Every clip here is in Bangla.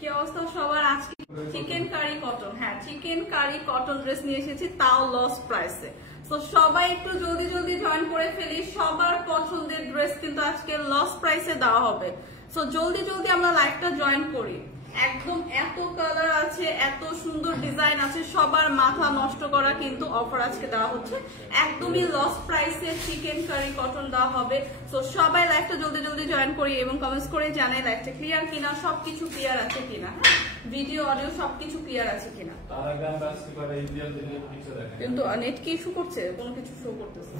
কি অবস্থা সবার? আজকে চিকেন কারি কটন, হ্যাঁ চিকেন কারি কটন ড্রেস নিয়ে এসেছি, তাও লস প্রাইসে। তো সবাই একটু জলদি জলদি জয়েন করে ফেলি, সবার পছন্দের ড্রেস কিন্তু আজকে লস প্রাইসে দেওয়া হবে। সো জলদি জলদি আমরা লাইভটা জয়েন করি। একদম এত কালার আছে, এত সুন্দর ডিজাইন আছে, সবার মাথা নষ্ট করা কিন্তু অফার আজকে দেওয়া হচ্ছে। একদমই লস প্রাইসে চিকেন কারি কটন দেওয়া হবে। সো সবাই লাইভটা জলদি জলদি জয়েন করি এবং কমেন্টস করে জানাই লাইভটা ক্লিয়ার কিনা, সবকিছু ক্লিয়ার আছে কিনা, ভিডিও অডিও সবকিছু ক্লিয়ার আছে কিনা। কিন্তু নেট কি ইস্যু করছে? কোনো কিছু শো করতেছে?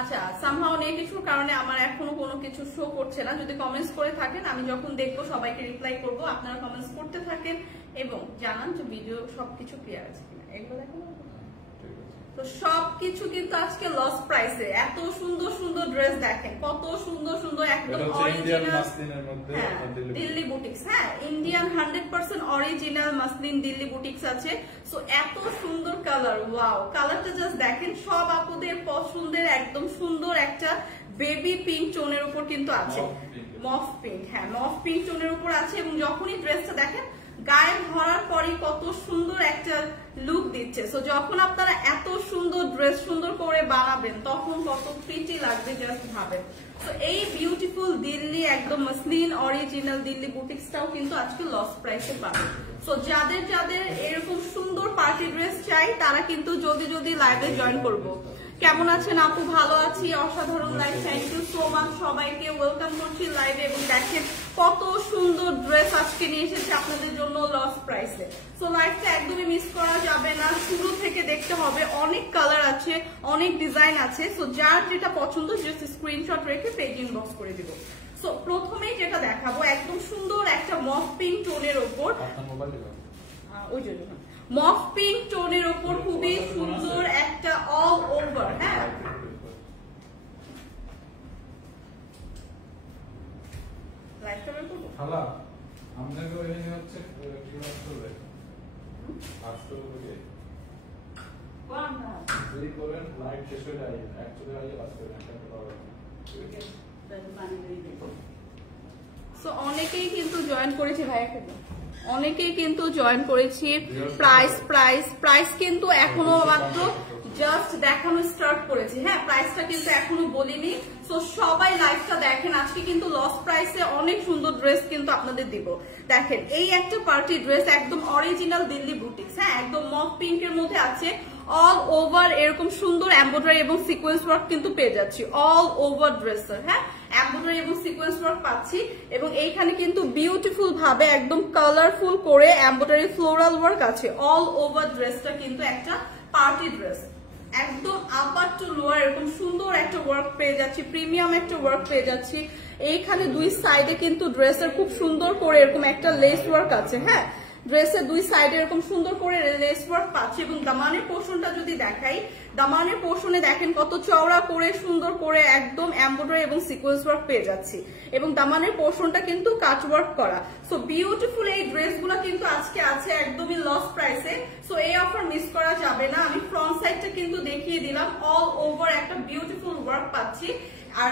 আচ্ছা, সামহাও নেট ইস্যুর কারণে আমার এখনো কোনো কিছু শো করছে না। যদি কমেন্টস করে থাকেন, আমি যখন দেখবো সবাইকে রিপ্লাই করব। আপনারা কমেন্টস করতে থাকেন এবং জানান যে ভিডিও সবকিছু ক্লিয়ার আছে কিনা। এগুলো দেখেন, তো সবকিছু কিন্তু আজকে লস প্রাইসে। এত সুন্দর সুন্দর ড্রেস দেখেন, কত সুন্দর সুন্দর, একদম অরিজিনাল দিল্লি বুটিক্স। হ্যাঁ, Indian 100% original muslin Delhi boutiques আছে। সো এত সুন্দর কালার, ওয়াও, কালারটা জাস্ট দেখেন। সব আপুদের পছন্দের একদম সুন্দর একটা বেবি পিঙ্ক টোনের উপর কিন্তু আছে, মফ পিঙ্ক। হ্যাঁ, মফ পিঙ্ক টোনের উপর আছে এবং যখনই ড্রেসটা দেখেন গায়ে ধরার পরই কত সুন্দর একটা লুক দিচ্ছে। সো যখন আপনারা এত সুন্দর ড্রেস সুন্দর করে বানাবেন তখন কত প্রিটি লাগবে জাস্ট ভাবেন। তো এই বিউটিফুল দিল্লি একদম মাসলিন অরিজিনাল দিল্লি বুটিক্সটাও কিন্তু আজকে লস প্রাইসে পাবেন। সো যাদের যাদের এরকম সুন্দর পার্টি ড্রেস চাই তারা কিন্তু জলদি জলদি লাইভে জয়েন করবো। কেমন আছেন আপু? ভালো আছি, অসাধারণ live. Thank you so much, সবাইকে ওয়েলকাম করছি লাইভে। এবং দেখেন কত সুন্দর ড্রেস আজকে নিয়ে এসেছে আপনাদের জন্য লস প্রাইসে। সো লাইভটা একদমই মিস করা যাবে না, শুরু থেকে দেখতে হবে। অনেক কালার আছে, অনেক ডিজাইন আছে। সো যার যেটা পছন্দ জাস্ট স্ক্রিনশট রেখে পেজ ইনবক্স করে দিব। সো প্রথমেই যেটা দেখাবো একদম সুন্দর একটা মফ পিঙ্ক টোনের ওপর, ওই জন্য মফ পিঙ্ক টোনের ওপর খুবই সুন্দর একটা অল ওভার। হ্যাঁ, লাইভটা বের করব। হ্যালো, আমাদের এখানে হচ্ছে কি করবে? আজকে ওকে কোন না যদি করেন লাইভ শেষ হয়ে যায়, অ্যাকচুয়ালি আগে বাস করে একটা পাওয়া ঠিক আছে, তাহলে পানি দিয়ে দেব। সো অনেকেই কিন্তু জয়েন করেছে ভাইয়া, অনেকেই কিন্তু জয়েন করেছি। প্রাইস প্রাইস প্রাইস কিন্তু এখনো মাত্র জাস্ট দেখানো স্টার্ট করেছি। হ্যাঁ, প্রাইসটা কিন্তু এখনো বলিনি। সো সবাই লাইভটা দেখেন, আজকে কিন্তু লস প্রাইসে অনেক সুন্দর ড্রেস কিন্তু আপনাদের দিব। দেখেন এই একটা পার্টি ড্রেস একদম অরিজিনাল দিল্লি বুটিক্স। হ্যাঁ, একদম মফ পিঙ্কের মধ্যে আছে, অল ওভার এরকম সুন্দর এমব্রয়ডারি এবং সিকোয়েন্স ওয়ার্ক কিন্তু পেয়ে যাচ্ছি অল ওভার ড্রেসের। হ্যাঁ, এমব্রয়ডারি এবং সিকোয়েন্স ওয়ার্ক পাচ্ছি এবং এইখানে কিন্তু বিউটিফুল ভাবে একদম কালারফুল করে এমব্রয়ডারি ফ্লোরাল ওয়ার্ক আছে। অল ওভার ড্রেসটা কিন্তু একটা পার্টি ড্রেস, একদম আপার টু লোয়ার এরকম সুন্দর একটা ওয়ার্ক পেয়ে যাচ্ছি, প্রিমিয়াম একটা ওয়ার্ক পেয়ে যাচ্ছি। এইখানে দুই সাইডে কিন্তু ড্রেসের খুব সুন্দর করে এরকম একটা লেস ওয়ার্ক আছে। হ্যাঁ, ড্রেসের দুই সাইডে এরকম সুন্দর করে লেস ওয়ার্ক পাচ্ছি এবং দামানের পোর্শনটা যদি দেখাই, দামানের পোর্শনে দেখেন কত চওড়া করে সুন্দর করে একদম এমব্রয়ডারি এবং সিকোয়েন্স ওয়ার্ক পেয়ে যাচ্ছি এবং দামানের পোর্শনটা কিন্তু কাট ওয়ার্ক করা। সো বিউটিফুল এই ড্রেসগুলো কিন্তু আজকে আছে একদমই লস প্রাইসে। সো এই অফার মিস করা যাবে না। আমি ফ্রন্ট সাইডটা কিন্তু দেখিয়ে দিলাম, অল ওভার একটা বিউটিফুল ওয়ার্ক পাচ্ছি। আর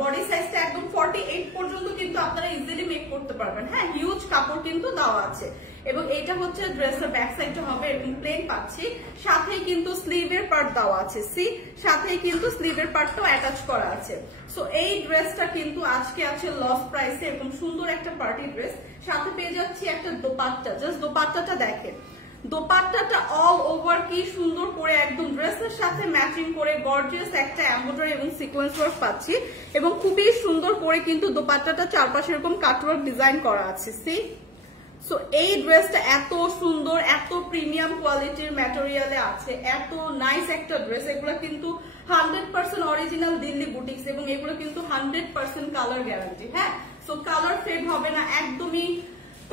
বডি সাইজটা একদম 48 পর্যন্ত কিন্তু আপনারা ইজিলি মেক করতে পারবেন। হ্যাঁ, হিউজ কাপড় কিন্তু দেওয়া আছে এবং এইটা হচ্ছে ড্রেসের ব্যাক সাইডটা হবে এরকম প্লেন পাচ্ছি, সাথেই কিন্তু স্লিভের পার্ট দেওয়া আছে। সি, সাথেই কিন্তু স্লিভের পার্টটাও অ্যাটাচ করা আছে। সো এই ড্রেসটা কিন্তু আজকে আছে লস প্রাইসে, এরকম সুন্দর একটা পার্টি ড্রেস। সাথে পেয়ে যাচ্ছি একটা দোপাট্টা, জাস্ট দোপাট্টাটা দেখেন, দোপাট্টাটা অল ওভার কি সুন্দর করে একদম ড্রেসের সাথে ম্যাচিং করে গর্জিয়াস একটা এমব্রয়ডারি এবং সিকোয়েন্স ওয়ার্ক পাচ্ছি এবং খুবই সুন্দর করে কিন্তু দোপাট্টাটা চারপাশে এরকম কাটওয়ার্ক ডিজাইন করা আছে। সি, সো এই ড্রেসটা এত সুন্দর, এত প্রিমিয়াম কোয়ালিটির ম্যাটেরিয়ালে আছে, এত নাইস একটা ড্রেস। এগুলো কিন্তু 100% অরিজিনাল দিল্লি বুটিক্স এবং এগুলো কিন্তু 100% কালার গ্যারান্টি। হ্যাঁ, সো কালার ফেড হবে না, একদমই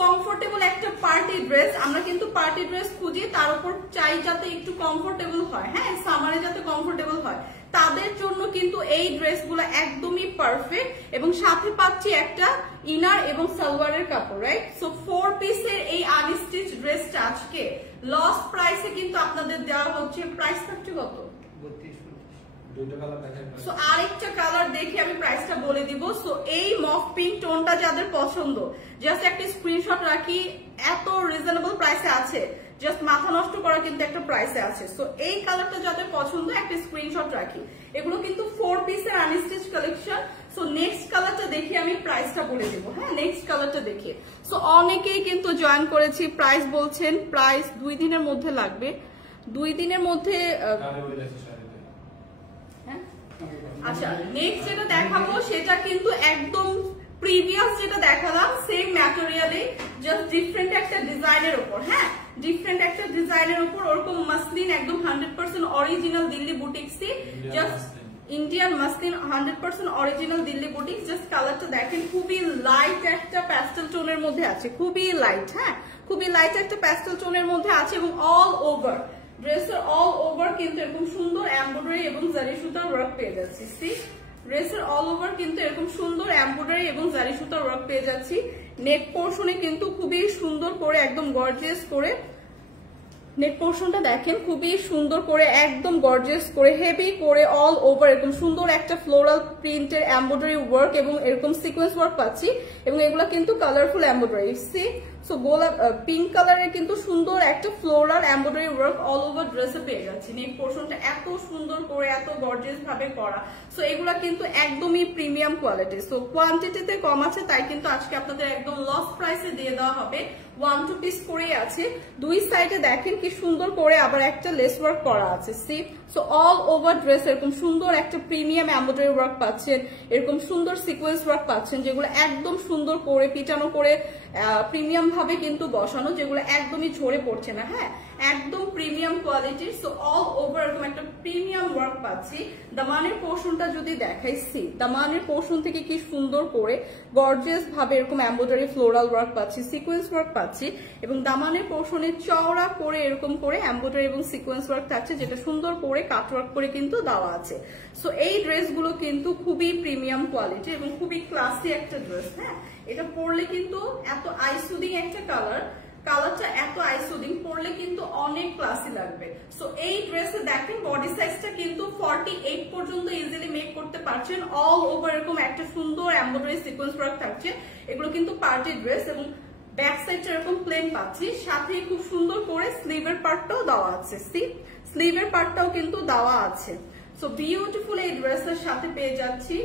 কমফোর্টেবল একটা পার্টি ড্রেস। আমরা কিন্তু পার্টি ড্রেস খুঁজি, তার উপর চাই যাতে একটু কমফোর্টেবল হয়। হ্যাঁ, সামারে যাতে কমফোর্টেবল হয়, তাদের জন্য কিন্তু এই ড্রেসগুলো একদমই পারফেক্ট এবং সাথে পাচ্ছি একটা ইনার এবং সালোয়ারের কাপড়, রাইট? সো 4 পিসের এই আনস্টিচ ড্রেসটা আজকে লস প্রাইসে কিন্তু আপনাদের দেওয়া হচ্ছে। প্রাইস থাকছে কত? সো আরেকটা কালার দেখে আমি প্রাইসটা বলে দিব। সো এই মফ পিঙ্ক টোনটা যাদের পছন্দ জাস্ট একটা স্ক্রিনশট রাখি, এত রিজনেবল প্রাইসে আছে, জাস্ট মাথা নষ্ট করা কিন্তু একটা প্রাইসে আছে। সো এই কালারটা যাদের পছন্দ একটা স্ক্রিনশট রাখি। এগুলো কিন্তু 4 পিসের আনস্টিচ কালেকশন। সো নেক্সট কালারটা দেখে আমি প্রাইসটা বলে দেব। হ্যাঁ, নেক্সট কালারটা দেখে। সো অনেকেই কিন্তু জয়েন করেছি, প্রাইস বলছেন, প্রাইস 2 দিনের মধ্যে লাগবে, 2 দিনের মধ্যে। আচ্ছা, নেক্সট যেটা দেখাবো সেটা কিন্তু একদম প্রিভিয়াস যেটা দেখালাম সেম ম্যাটেরিয়ালে, জাস্ট ডিফারেন্ট একটা ডিজাইনের উপর। হ্যাঁ, ডিফারেন্ট একটা ডিজাইনের উপর, ওরকম মাসলিন একদম 100% অরিজিনাল দিল্লি বুটিক্সি, just Indian muslin 100% original Delhi boutiques. Just কালারটা দেখেন, খুবই লাইট একটা প্যাস্টেল টোনের মধ্যে আছে, খুবই লাইট। হ্যাঁ, খুবই লাইট একটা প্যাস্টেল টোনের মধ্যে আছে এবং অল ওভার ড্রেসের অল ওভার কিন্তু এরকম সুন্দর এমব্রয়ডারি এবং জারি সুতার ওয়ার্ক পেয়ে যাচ্ছি। সি, ড্রেসের অল ওভার কিন্তু এরকম সুন্দর এমব্রয়ডারি এবং জারি সুতার ওয়ার্ক পেয়ে যাচ্ছি। নেক পোর্শনে কিন্তু খুবই সুন্দর করে একদম গর্জিয়াস করে নেক পোর্শনটা দেখেন, খুবই সুন্দর করে একদম গর্জিয়াস করে হেভি করে অল ওভার এরকম সুন্দর একটা ফ্লোরাল প্রিন্টের এমব্রয়ডারি ওয়ার্ক এবং এরকম সিকোয়েন্স ওয়ার্ক পাচ্ছি এবং এগুলো কিন্তু কালারফুল এমব্রয়ডারি। সি, সো গোলাপ পিঙ্ক কালারের কিন্তু সুন্দর একটা floral embroidery work all over ড্রেসে পেয়ে যাচ্ছি। নেক পোর্শনটা এত সুন্দর করে এত গর্জিয়াস ভাবে করা। সো এগুলা কিন্তু একদমই প্রিমিয়াম কোয়ালিটি। সো কোয়ান্টিটিতে কম আছে, তাই কিন্তু আজকে আপনাদের একদম লস প্রাইসে দিয়ে দেওয়া হবে। 1-2 পিস করেই আছে। দুই সাইডে দেখেন কি সুন্দর করে আবার একটা লেস ওয়ার্ক করা আছে। See, so all over dress এরকম সুন্দর একটা প্রিমিয়াম এমব্রয়ডারি ওয়ার্ক পাচ্ছেন, এরকম সুন্দর সিকোয়েন্স ওয়ার্ক পাচ্ছেন, যেগুলো একদম সুন্দর করে পিটানো করে প্রিমিয়াম ভাবে কিন্তু বসানো, যেগুলো একদমই ঝরে পড়ছে না। হ্যাঁ, একদম প্রিমিয়াম কোয়ালিটির। সো অল ওভার এরকম একটা প্রিমিয়াম ওয়ার্ক পাচ্ছি। দামানের পোর্শনটা যদি দেখাইছি, দামানের পোর্শন থেকে কি সুন্দর করে গর্জিয়াস ভাবে এরকম এমব্রয়ডারি ফ্লোরাল ওয়ার্ক পাচ্ছি, সিকোয়েন্স ওয়ার্ক পাচ্ছি এবং দামানের পোর্শনে চওড়া করে এরকম করে এমব্রয়ডারি এবং সিকোয়েন্স ওয়ার্ক থাকছে, যেটা সুন্দর করে কাট ওয়ার্ক করে কিন্তু দেওয়া আছে। সো এই ড্রেসগুলো কিন্তু খুবই প্রিমিয়াম কোয়ালিটি এবং খুবই ক্লাসি একটা ড্রেস। হ্যাঁ, এটা পরলে কিন্তু এত আইসুদিং একটা কালারটা এত আইসুদিং, পরলে কিন্তু অনেক ক্লাসি লাগবে। সো এই ড্রেসে দেখেন বডি সাইজটা কিন্তু 48 পর্যন্ত ইজিলি মেক করতে পারছেন। অল ওভার এরকম একটা সুন্দর এমব্রয়ডারি সিকোয়েন্স ওয়ার্ক থাকছে। এগুলো কিন্তু পার্টি ড্রেস এবং ব্যাক সাইডটা এরকম প্লেন পাচ্ছি, সাথে খুব সুন্দর করে স্লিভের পার্টটাও দেওয়া আছে। সি, স্লিভের পার্টটাও কিন্তু দেওয়া আছে। সো বিউটিফুল এই ড্রেসের সাথে পেয়ে যাচ্ছি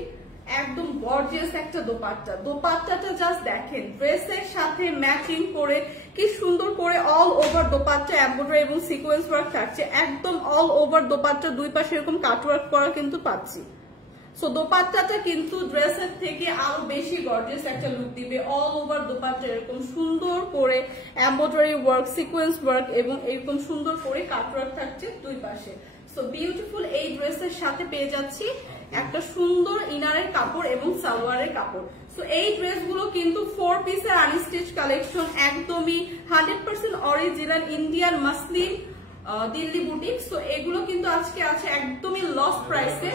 একদম গর্জিয়াস একটা দোপাট্টা। দোপাট্টাটা জাস্ট দেখেন, ড্রেসের সাথে ম্যাচিং করে কি সুন্দর করে অল ওভার দোপাট্টা এমব্রয়ডারি এবং সিকোয়েন্স ওয়ার্ক থাকছে। একদম অল ওভার দোপাট্টা দুই পাশে এরকম কাট ওয়ার্ক করা কিন্তু পাচ্ছি। সো দোপাট্টাটা কিন্তু ড্রেসের থেকে আরো বেশি গর্জিয়াস একটা লুক দিবে। অল ওভার দোপাট্টা এরকম সুন্দর করে এমব্রয়ডারি ওয়ার্ক, সিকোয়েন্স ওয়ার্ক এবং এরকম সুন্দর করে কাট ওয়ার্ক থাকছে দুই পাশে। সো বিউটিফুল এই ড্রেসের সাথে পেয়ে যাচ্ছি একটা সুন্দর ইনারের কাপড় এবং সালোয়ারের কাপড়। সো এই ড্রেসগুলো কিন্তু 4 পিসের আনস্টিচ কালেকশন, একদমই 100% original Indian muslin Delhi boutique. So এগুলো কিন্তু আজকে আছে একদমই লস প্রাইসে।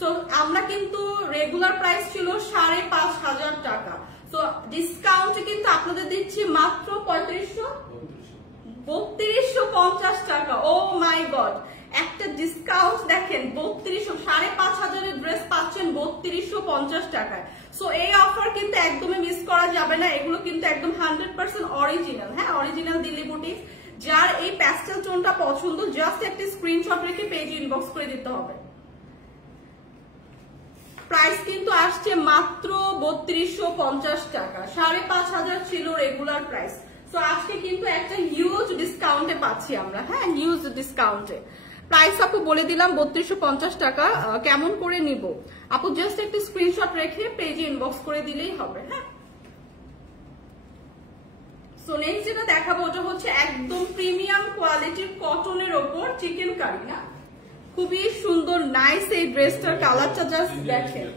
সো আমরা কিন্তু রেগুলার প্রাইস ছিল 5,500 টাকা। সো ডিসকাউন্টে কিন্তু আপনাদের দিচ্ছি মাত্র 3250 টাকা। ও মাই গড, একটা ডিসকাউন্ট দেখেন 5,500 ড্রেস পাচ্ছেন 3250 টাকায়। সো এই অফার কিন্তু একদমই মিস করা যাবে না। এগুলো কিন্তু একদম 100% অরিজিনাল। হ্যাঁ, অরিজিনাল দিল্লি বুটিক। যার এই প্যাস্টেল টোনটা পছন্দ, জাস্ট একটা স্ক্রিনশট রেখে পেজ ইনবক্স করে দিতে হবে। প্রাইস কিন্তু আসছে মাত্র 3250 টাকা। 5,500 ছিল রেগুলার প্রাইস। সো আজকে কিন্তু একটা হিউজ ডিসকাউন্টে পাচ্ছি আমরা। হ্যাঁ, হিউজ ডিসকাউন্টে প্রাইস আপু বলে দিলাম 3250 টাকা। কেমন করে নিব আপু? জাস্ট একটা স্ক্রিনশট রেখে পেজে ইনবক্স করে দিলেই হবে। হ্যাঁ, সো নেক্সট যেটা দেখাবো ওটা হচ্ছে একদম প্রিমিয়াম কোয়ালিটির কটনের ওপর চিকেন কারি। না, খুবই সুন্দর নাইস এই ড্রেসটার কালারটা জাস্ট দেখেন।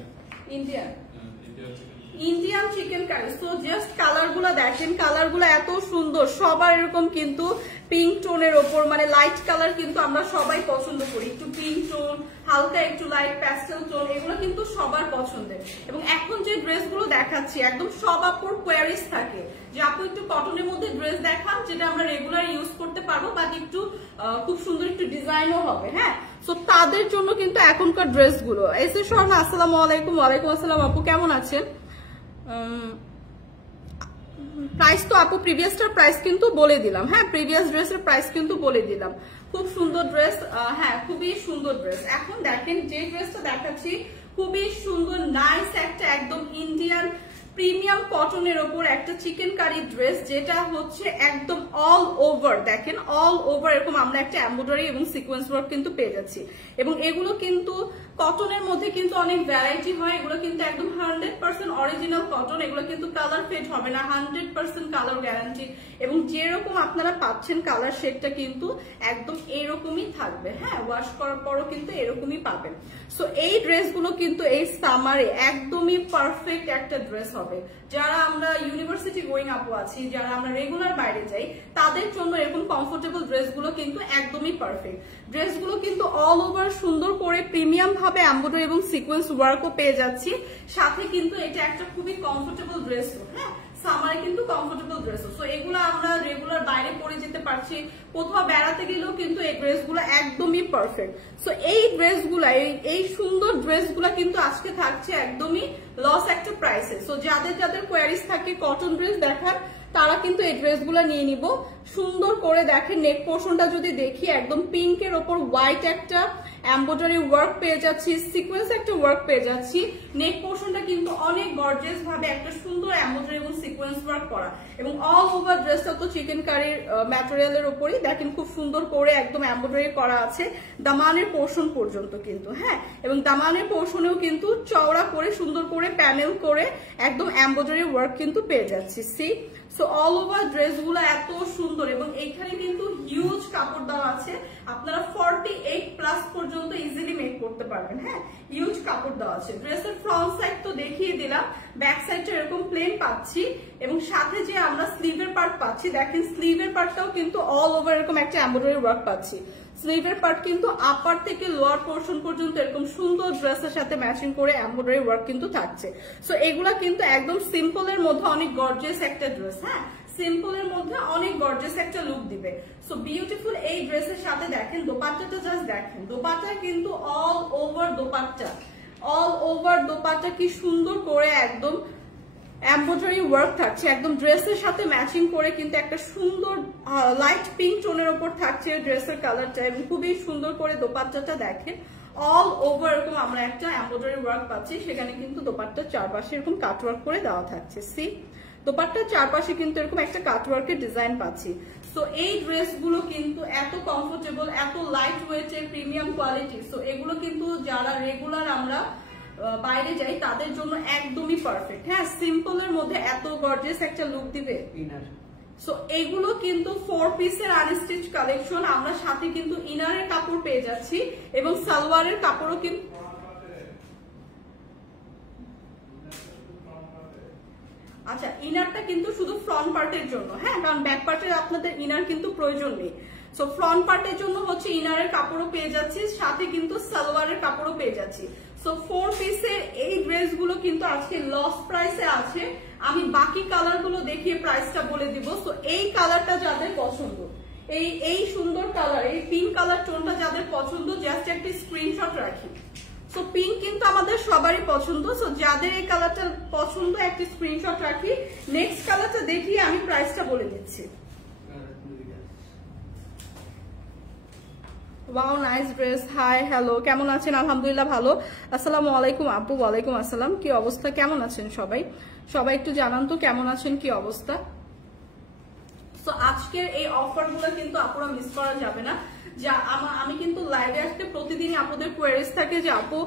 Indian chikankari. So just colour গুলা দেখেন, কালার গুলা এত সুন্দর, সবার এরকম কিন্তু পিঙ্ক টোনের ওপর, মানে লাইট কালার কিন্তু আমরা সবাই পছন্দ করি, একটু পিঙ্ক টোন, হালকা একটু লাইট প্যাস্টেল টোন, এগুলো কিন্তু সবার পছন্দের। এবং এখন যে ড্রেসগুলো দেখাচ্ছি একদম সব আপুর কোয়ারিজ থাকে যে আপু একটু কটনের মধ্যে ড্রেস দেখান যেটা আমরা রেগুলার ইউজ করতে পারবো, বাট একটু খুব সুন্দর একটু ডিজাইনও হবে। হ্যাঁ, সো তাদের জন্য কিন্তু এখনকার ড্রেসগুলো। এসে শর্মা আসসালামু আলাইকুম। ওয়ালাইকুম আসসালাম আপু, কেমন আছেন? প্রাইস তো আপু প্রিভিয়াসটার প্রাইস কিন্তু বলে দিলাম। হ্যাঁ, প্রিভিয়াস ড্রেসের প্রাইস কিন্তু বলে দিলাম। খুব সুন্দর ড্রেস, হ্যাঁ খুবই সুন্দর ড্রেস। এখন দেখেন যে ড্রেসটা দেখাচ্ছি খুবই সুন্দর নাইস একটা একদম ইন্ডিয়ান প্রিমিয়াম কটনের ওপর একটা চিকেন কারি ড্রেস, যেটা হচ্ছে একদম অল ওভার, দেখেন অল ওভার এরকম আমরা একটা এমব্রয়ডারি এবং সিকোয়েন্স ওয়ার্ক কিন্তু পেয়ে যাচ্ছি। এবং এগুলো কিন্তু কটনের মধ্যে কিন্তু অনেক ভ্যারাইটি হয়, এগুলো কিন্তু একদম 100% অরিজিনাল কটন, এগুলো কিন্তু কালার ফেড হবে না, 100% কালার গ্যারান্টি। এবং যেরকম আপনারা পাচ্ছেন কালার শেডটা কিন্তু একদম এরকমই থাকবে। হ্যাঁ, ওয়াশ করার পরও কিন্তু এরকমই পাবেন। সো এই ড্রেসগুলো কিন্তু এই সামারে একদমই পারফেক্ট একটা ড্রেস হবে। যারা আমরা ইউনিভার্সিটি গোয়িং আপু আছি, যারা আমরা রেগুলার বাইরে যাই, তাদের জন্য এরকম কমফোর্টেবল ড্রেসগুলো কিন্তু একদমই পারফেক্ট। ড্রেসগুলো কিন্তু অল ওভার সুন্দর করে প্রিমিয়াম ভাবে এমব্রয়ডারি এবং সিকোয়েন্স ওয়ার্কও পেয়ে যাচ্ছি, সাথে কিন্তু এটা একটা খুবই কমফোর্টেবল ড্রেস। হ্যাঁ, সামারে কিন্তু কমফোর্টেবল ড্রেস। সো এগুলো আমরা রেগুলার বাইরে পরে যেতে পারছি, কোথাও বেড়াতে গেলেও কিন্তু এই ড্রেসগুলো একদমই পারফেক্ট। সো এই ড্রেসগুলা, এই সুন্দর ড্রেসগুলা কিন্তু আজকে থাকছে একদমই লস একটা প্রাইসে। সো যাদের যাদের কোয়ারিজ থাকে কটন ড্রেস দেখার, তারা কিন্তু এই ড্রেসগুলো নিয়ে নিব। সুন্দর করে দেখেন নেক পোর্শনটা যদি দেখি, একদম পিঙ্কের ওপর হোয়াইট একটা এমব্রয়ডারি ওয়ার্ক পেয়ে যাচ্ছি, সিকোয়েন্স একটা ওয়ার্ক পেয়ে যাচ্ছি। নেক পোর্শনটা কিন্তু অনেক গর্জিয়াস ভাবে একটা সুন্দর এমব্রয়ডারি এবং সিকোয়েন্স ওয়ার্ক করা, এবং অল ওভার ড্রেসটা তো চিকেন কারির ম্যাটেরিয়ালের উপরই দেখেন খুব সুন্দর করে একদম এমব্রয়ডারি করা আছে দামানের পোর্শন পর্যন্ত কিন্তু। হ্যাঁ, এবং দামানের পোর্শনেও কিন্তু চওড়া করে সুন্দর করে প্যানেল করে একদম এমব্রয়ডারি ওয়ার্ক কিন্তু পেয়ে যাচ্ছি। সি, সো অল ওভার ড্রেসগুলো এত সুন্দর, এবং এইখানে কিন্তু হিউজ কাপড় দেওয়া আছে, আপনারা 48+ পর্যন্ত ইজিলি মেক করতে পারবেন। হ্যাঁ, হিউজ কাপড় দেওয়া আছে। ড্রেসের ফ্রন্ট সাইড তো দেখিয়ে দিলাম, ব্যাক সাইডটা এরকম প্লেন পাচ্ছি, এবং সাথে যে আমরা স্লিভের পার্ট পাচ্ছি, দেখেন স্লিভের পার্টটাও কিন্তু অল ওভার এরকম একটা এমব্রয়ডারি ওয়ার্ক পাচ্ছি। স্লিভের পার্ট কিন্তু আপার থেকে লোয়ার পোর্শন পর্যন্ত এরকম সুন্দর ড্রেসের সাথে ম্যাচিং করে এমব্রয়ডারি ওয়ার্ক কিন্তু থাকছে। সো এগুলা কিন্তু একদম সিম্পলের মধ্যে অনেক গর্জিয়াস একটা ড্রেস। হ্যাঁ, সিম্পলের মধ্যে অনেক গর্জিয়াস একটা লুক দিবে। সো বিউটিফুল এই ড্রেসের সাথে দেখেন দোপাট্টাটা জাস্ট দেখেন, দোপাট্টা কিন্তু all over dupatta, all over dupatta কি সুন্দর করে একদম এমব্রয়ডারি ওয়ার্ক থাকছে, একদম ড্রেসের সাথে ম্যাচিং করে কিন্তু একটা সুন্দর লাইট পিঙ্ক টোনের উপর থাকছে ড্রেসের কালারটা, এবং খুবই সুন্দর করে দোপাট্টাটা দেখেন অল ওভার এরকম আমরা একটা এমব্রয়ডারি ওয়ার্ক পাচ্ছি, সেখানে কিন্তু দোপাট্টার চারপাশে এরকম কাটওয়ার্ক করে দেওয়া থাকছে। সি, দোপাট্টার চারপাশে কিন্তু এরকম একটা কাটওয়ার্কের ডিজাইন পাচ্ছি। সো এই ড্রেসগুলো কিন্তু এত কমফোর্টেবল, এত লাইট ওয়েটের প্রিমিয়াম কোয়ালিটি। সো এগুলো কিন্তু যারা রেগুলার আমরা বাইরে যাই তাদের জন্য একদমই পারফেক্ট। হ্যাঁ, সিম্পলের মধ্যে এত গর্জিয়াস একটা লুক দিবে। সো এগুলো কিন্তু 4 পিসের আনস্টিচ কালেকশন, আমরা সাথে কিন্তু ইনারের কাপড় পেয়ে যাচ্ছি, এবং সালোয়ারের কাপড়ও কিন্তু আচ্ছা, ইনারটা কিন্তু শুধু ফ্রন্ট পার্টের জন্য। হ্যাঁ, কারণ ব্যাক পার্টের আপনাদের ইনার কিন্তু প্রয়োজন নেই। সো ফ্রন্ট পার্টের জন্য হচ্ছে ইনারের কাপড়ও পেয়ে যাচ্ছি, সাথে কিন্তু সালোয়ারের কাপড়ও পেয়ে যাচ্ছি। সো 4 পিসের এই ড্রেসগুলো কিন্তু আজকে লস প্রাইসে আছে। আমি বাকি কালারগুলো দেখিয়ে প্রাইসটা বলে দিব। সো এই কালারটা যাদের পছন্দ, এই সুন্দর কালার, এই পিঙ্ক কালার টোনটা যাদের পছন্দ, জাস্ট একটা স্ক্রিনশট রাখি। সো পিঙ্ক কিন্তু আমাদের সবারই পছন্দ। সো যাদের এই কালারটা পছন্দ একটা স্ক্রিনশট রাখি। নেক্সট কালারটা দেখিয়ে আমি প্রাইসটা বলে দিচ্ছি। Wow, nice dress. Hi, hello, কেমন আছেন? আলহামদুলিল্লাহ ভালো। আসসালামু আলাইকুম আপু। ওয়ালাইকুম আসসালাম। কি অবস্থা, কেমন আছেন সবাই? সবাই একটু জানান তো কেমন আছেন, কি অবস্থা। সো আজকের এই অফারগুলো কিন্তু আপুরা মিস করা যাবে না। যা আমি কিন্তু লাইভে আসতে প্রতিদিনই আপনাদের কোয়েরিজ থাকে যে আপু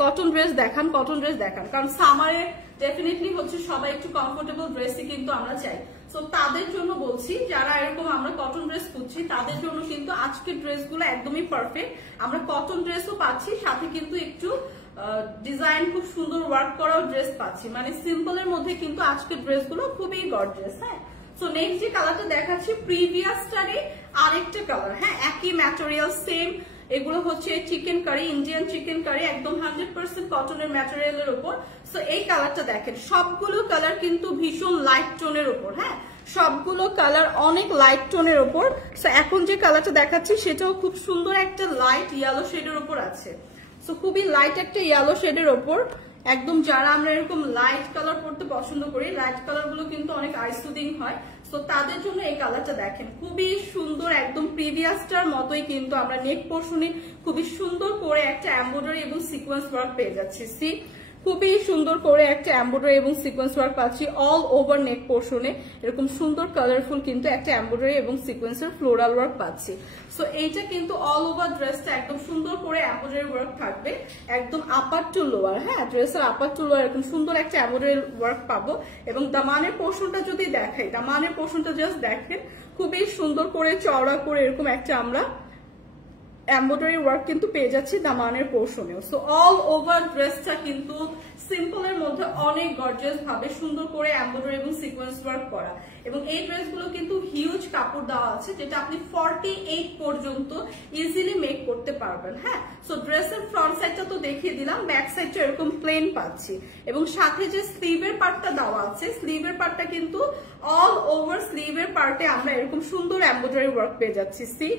কটন ড্রেস দেখান, কটন ড্রেস দেখান, কারণ সামারে ডেফিনেটলি হচ্ছে সবাই একটু কমফোর্টেবল ড্রেসই কিন্তু আমরা চাই। সো তাদের জন্য বলছি, যারা এরকম আমরা কটন ড্রেস খুঁজছি তাদের জন্য কিন্তু আজকের ড্রেসগুলো একদমই পারফেক্ট। আমরা কটন ড্রেসও পাচ্ছি, সাথে কিন্তু একটু ডিজাইন খুব সুন্দর ওয়ার্ক করাও ড্রেস পাচ্ছি, মানে সিম্পলের মধ্যে কিন্তু আজকের ড্রেসগুলো খুবই গর্জিয়াস। হ্যাঁ, সো নেক্সট যে কালারটা দেখাচ্ছি প্রিভিয়াসটারই আরেকটা কালার। হ্যাঁ, একই ম্যাটেরিয়াল সেম, এগুলো হচ্ছে chikankari, Indian chikankari, একদম 100% কটনের ম্যাটেরিয়ালের উপর। সো এই কালারটা দেখেন, সবগুলো কালার কিন্তু ভীষণ লাইট টোনের উপর। হ্যাঁ, সবগুলো কালার অনেক লাইট টোনের উপর। সো এখন যে কালারটা দেখাচ্ছি সেটাও খুব সুন্দর একটা লাইট ইয়েলো শেডের উপর আছে। সো খুবই লাইট একটা ইয়েলো শেডের ওপর, একদম যারা আমরা এরকম লাইট কালার পড়তে পছন্দ করি, লাইট কালার গুলো কিন্তু অনেক আই সুদিং হয়, সো তাদের জন্য এই কালারটা দেখেন খুবই সুন্দর, একদম প্রিভিয়াসটার মতোই কিন্তু আমরা নেক পোর্শনে খুবই সুন্দর করে একটা এমব্রয়ডারি এবং সিকোয়েন্স ওয়ার্ক পেয়ে যাচ্ছি। সি খুবই সুন্দর করে একটা এমব্রয়ডারি এবং সিকোয়েন্স ওয়ার্ক পাচ্ছি অল ওভার নেক পোর্শনে, এরকম সুন্দর কালারফুল কিন্তু একটা এমব্রয়ডারি এবং সিকোয়েন্সের ফ্লোরাল ওয়ার্ক পাচ্ছি। সো এইটা কিন্তু অল ওভার ড্রেসটা একদম সুন্দর করে এমব্রয়ডারি ওয়ার্ক থাকবে, একদম আপার টু লোয়ার। হ্যাঁ, ড্রেসের আপার টু লোয়ার এরকম সুন্দর একটা এমব্রয়ডারি ওয়ার্ক পাবো। এবং দামানের পোর্শনটা যদি দেখাই, দামানের পোর্শনটা জাস্ট দেখেন খুবই সুন্দর করে চওড়া করে এরকম একটা আমরা এমব্রয়ডারি ওয়ার্ক কিন্তু পেয়ে যাচ্ছি দামানের পোর্শনেও। সো অল ওভার ড্রেসটা কিন্তু সিম্পলের মধ্যে অনেক গর্জিয়াস ভাবে সুন্দর করে এমব্রয়ডারি এবং সিকোয়েন্স ওয়ার্ক করা, এবং এই ড্রেসগুলো কিন্তু হিউজ কাপড় দেওয়া আছে, যেটা আপনি 48 পর্যন্ত ইজিলি মেক করতে পারবেন। হ্যাঁ, সো ড্রেসের ফ্রন্ট সাইডটা তো দেখিয়ে দিলাম, ব্যাক সাইডটা এরকম প্লেন পাচ্ছি, এবং সাথে যে স্লিভের পার্টটা দেওয়া আছে, স্লিভের পার্টটা কিন্তু অল ওভার স্লিভের পার্টে আমরা এরকম সুন্দর এমব্রয়ডারি ওয়ার্ক পেয়ে যাচ্ছি। সি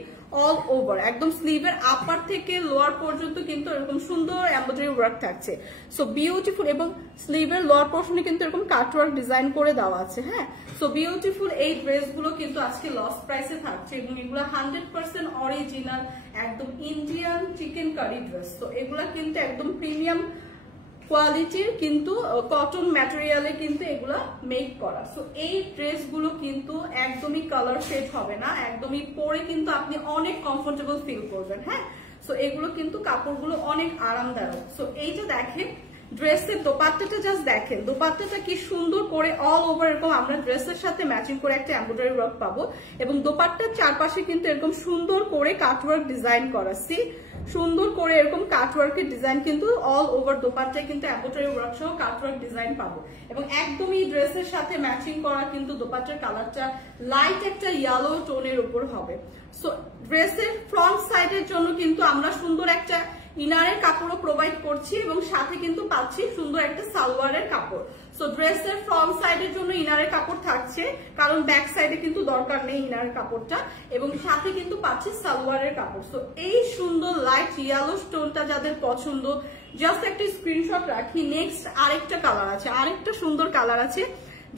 অল ওভার একদম স্লিভের আপার থেকে লোয়ার পর্যন্ত কিন্তু এরকম সুন্দর এমব্রয়ডারি ওয়ার্ক থাকছে। সো বিউটিফুল, এবং স্লিভের লোয়ার পোর্শনে কিন্তু এরকম কাটওয়ার্ক ডিজাইন করে দেওয়া আছে। হ্যাঁ, সো বিউটিফুল এই ড্রেসগুলো কিন্তু আজকে লস প্রাইসে থাকছে, এবং এগুলো 100% অরিজিনাল একদম ইন্ডিয়ান চিকেন কারি ড্রেস। তো এগুলা কিন্তু একদম প্রিমিয়াম কোয়ালিটির কিন্তু কটন ম্যাটেরিয়ালে কিন্তু এগুলা মেক করা। সো এই ড্রেসগুলো কিন্তু একদমই কালার ফেড হবে না, একদমই পরে কিন্তু আপনি অনেক কমফোর্টেবল ফিল করবেন। হ্যাঁ, সো এগুলো কিন্তু কাপড়গুলো অনেক আরামদায়ক। সো এইটা দেখেন, ড্রেসের দোপাট্টাটা জাস্ট দেখেন, দোপাট্টাটা কি সুন্দর করে অল ওভার এরকম আমরা ড্রেসের সাথে ম্যাচিং করে একটা এমব্রয়ডারি ওয়ার্ক পাবো, এবং দোপাট্টার চারপাশে কিন্তু এরকম সুন্দর করে কাটওয়ার্ক ডিজাইন করা। সি সুন্দর করে এরকম কাটওয়ার্কের ডিজাইন কিন্তু অল ওভার দোপাট্টায় কিন্তু এমব্রয়ডারি ওয়ার্ক সহ কাটওয়ার্ক ডিজাইন পাবো, এবং একদমই ড্রেসের সাথে ম্যাচিং করা কিন্তু দোপাট্টার কালারটা লাইট একটা ইয়েলো টোনের উপর হবে। সো ড্রেসের ফ্রন্ট সাইডের জন্য কিন্তু আমরা সুন্দর একটা ইনারের কাপড়ও প্রোভাইড করছি, এবং সাথে কিন্তু পাচ্ছি সুন্দর একটা সালোয়ারের কাপড়। সো ড্রেসের ফ্রন্ট সাইডের জন্য ইনারের কাপড় থাকছে, কারণ ব্যাক সাইডে কিন্তু দরকার নেই ইনারের কাপড়টা, এবং সাথে কিন্তু পাচ্ছি সালোয়ারের কাপড়। সো এই সুন্দর লাইট ইয়েলো স্টোনটা যাদের পছন্দ, জাস্ট একটা স্ক্রিনশট রাখি। নেক্সট আরেকটা কালার আছে, আরেকটা সুন্দর কালার আছে,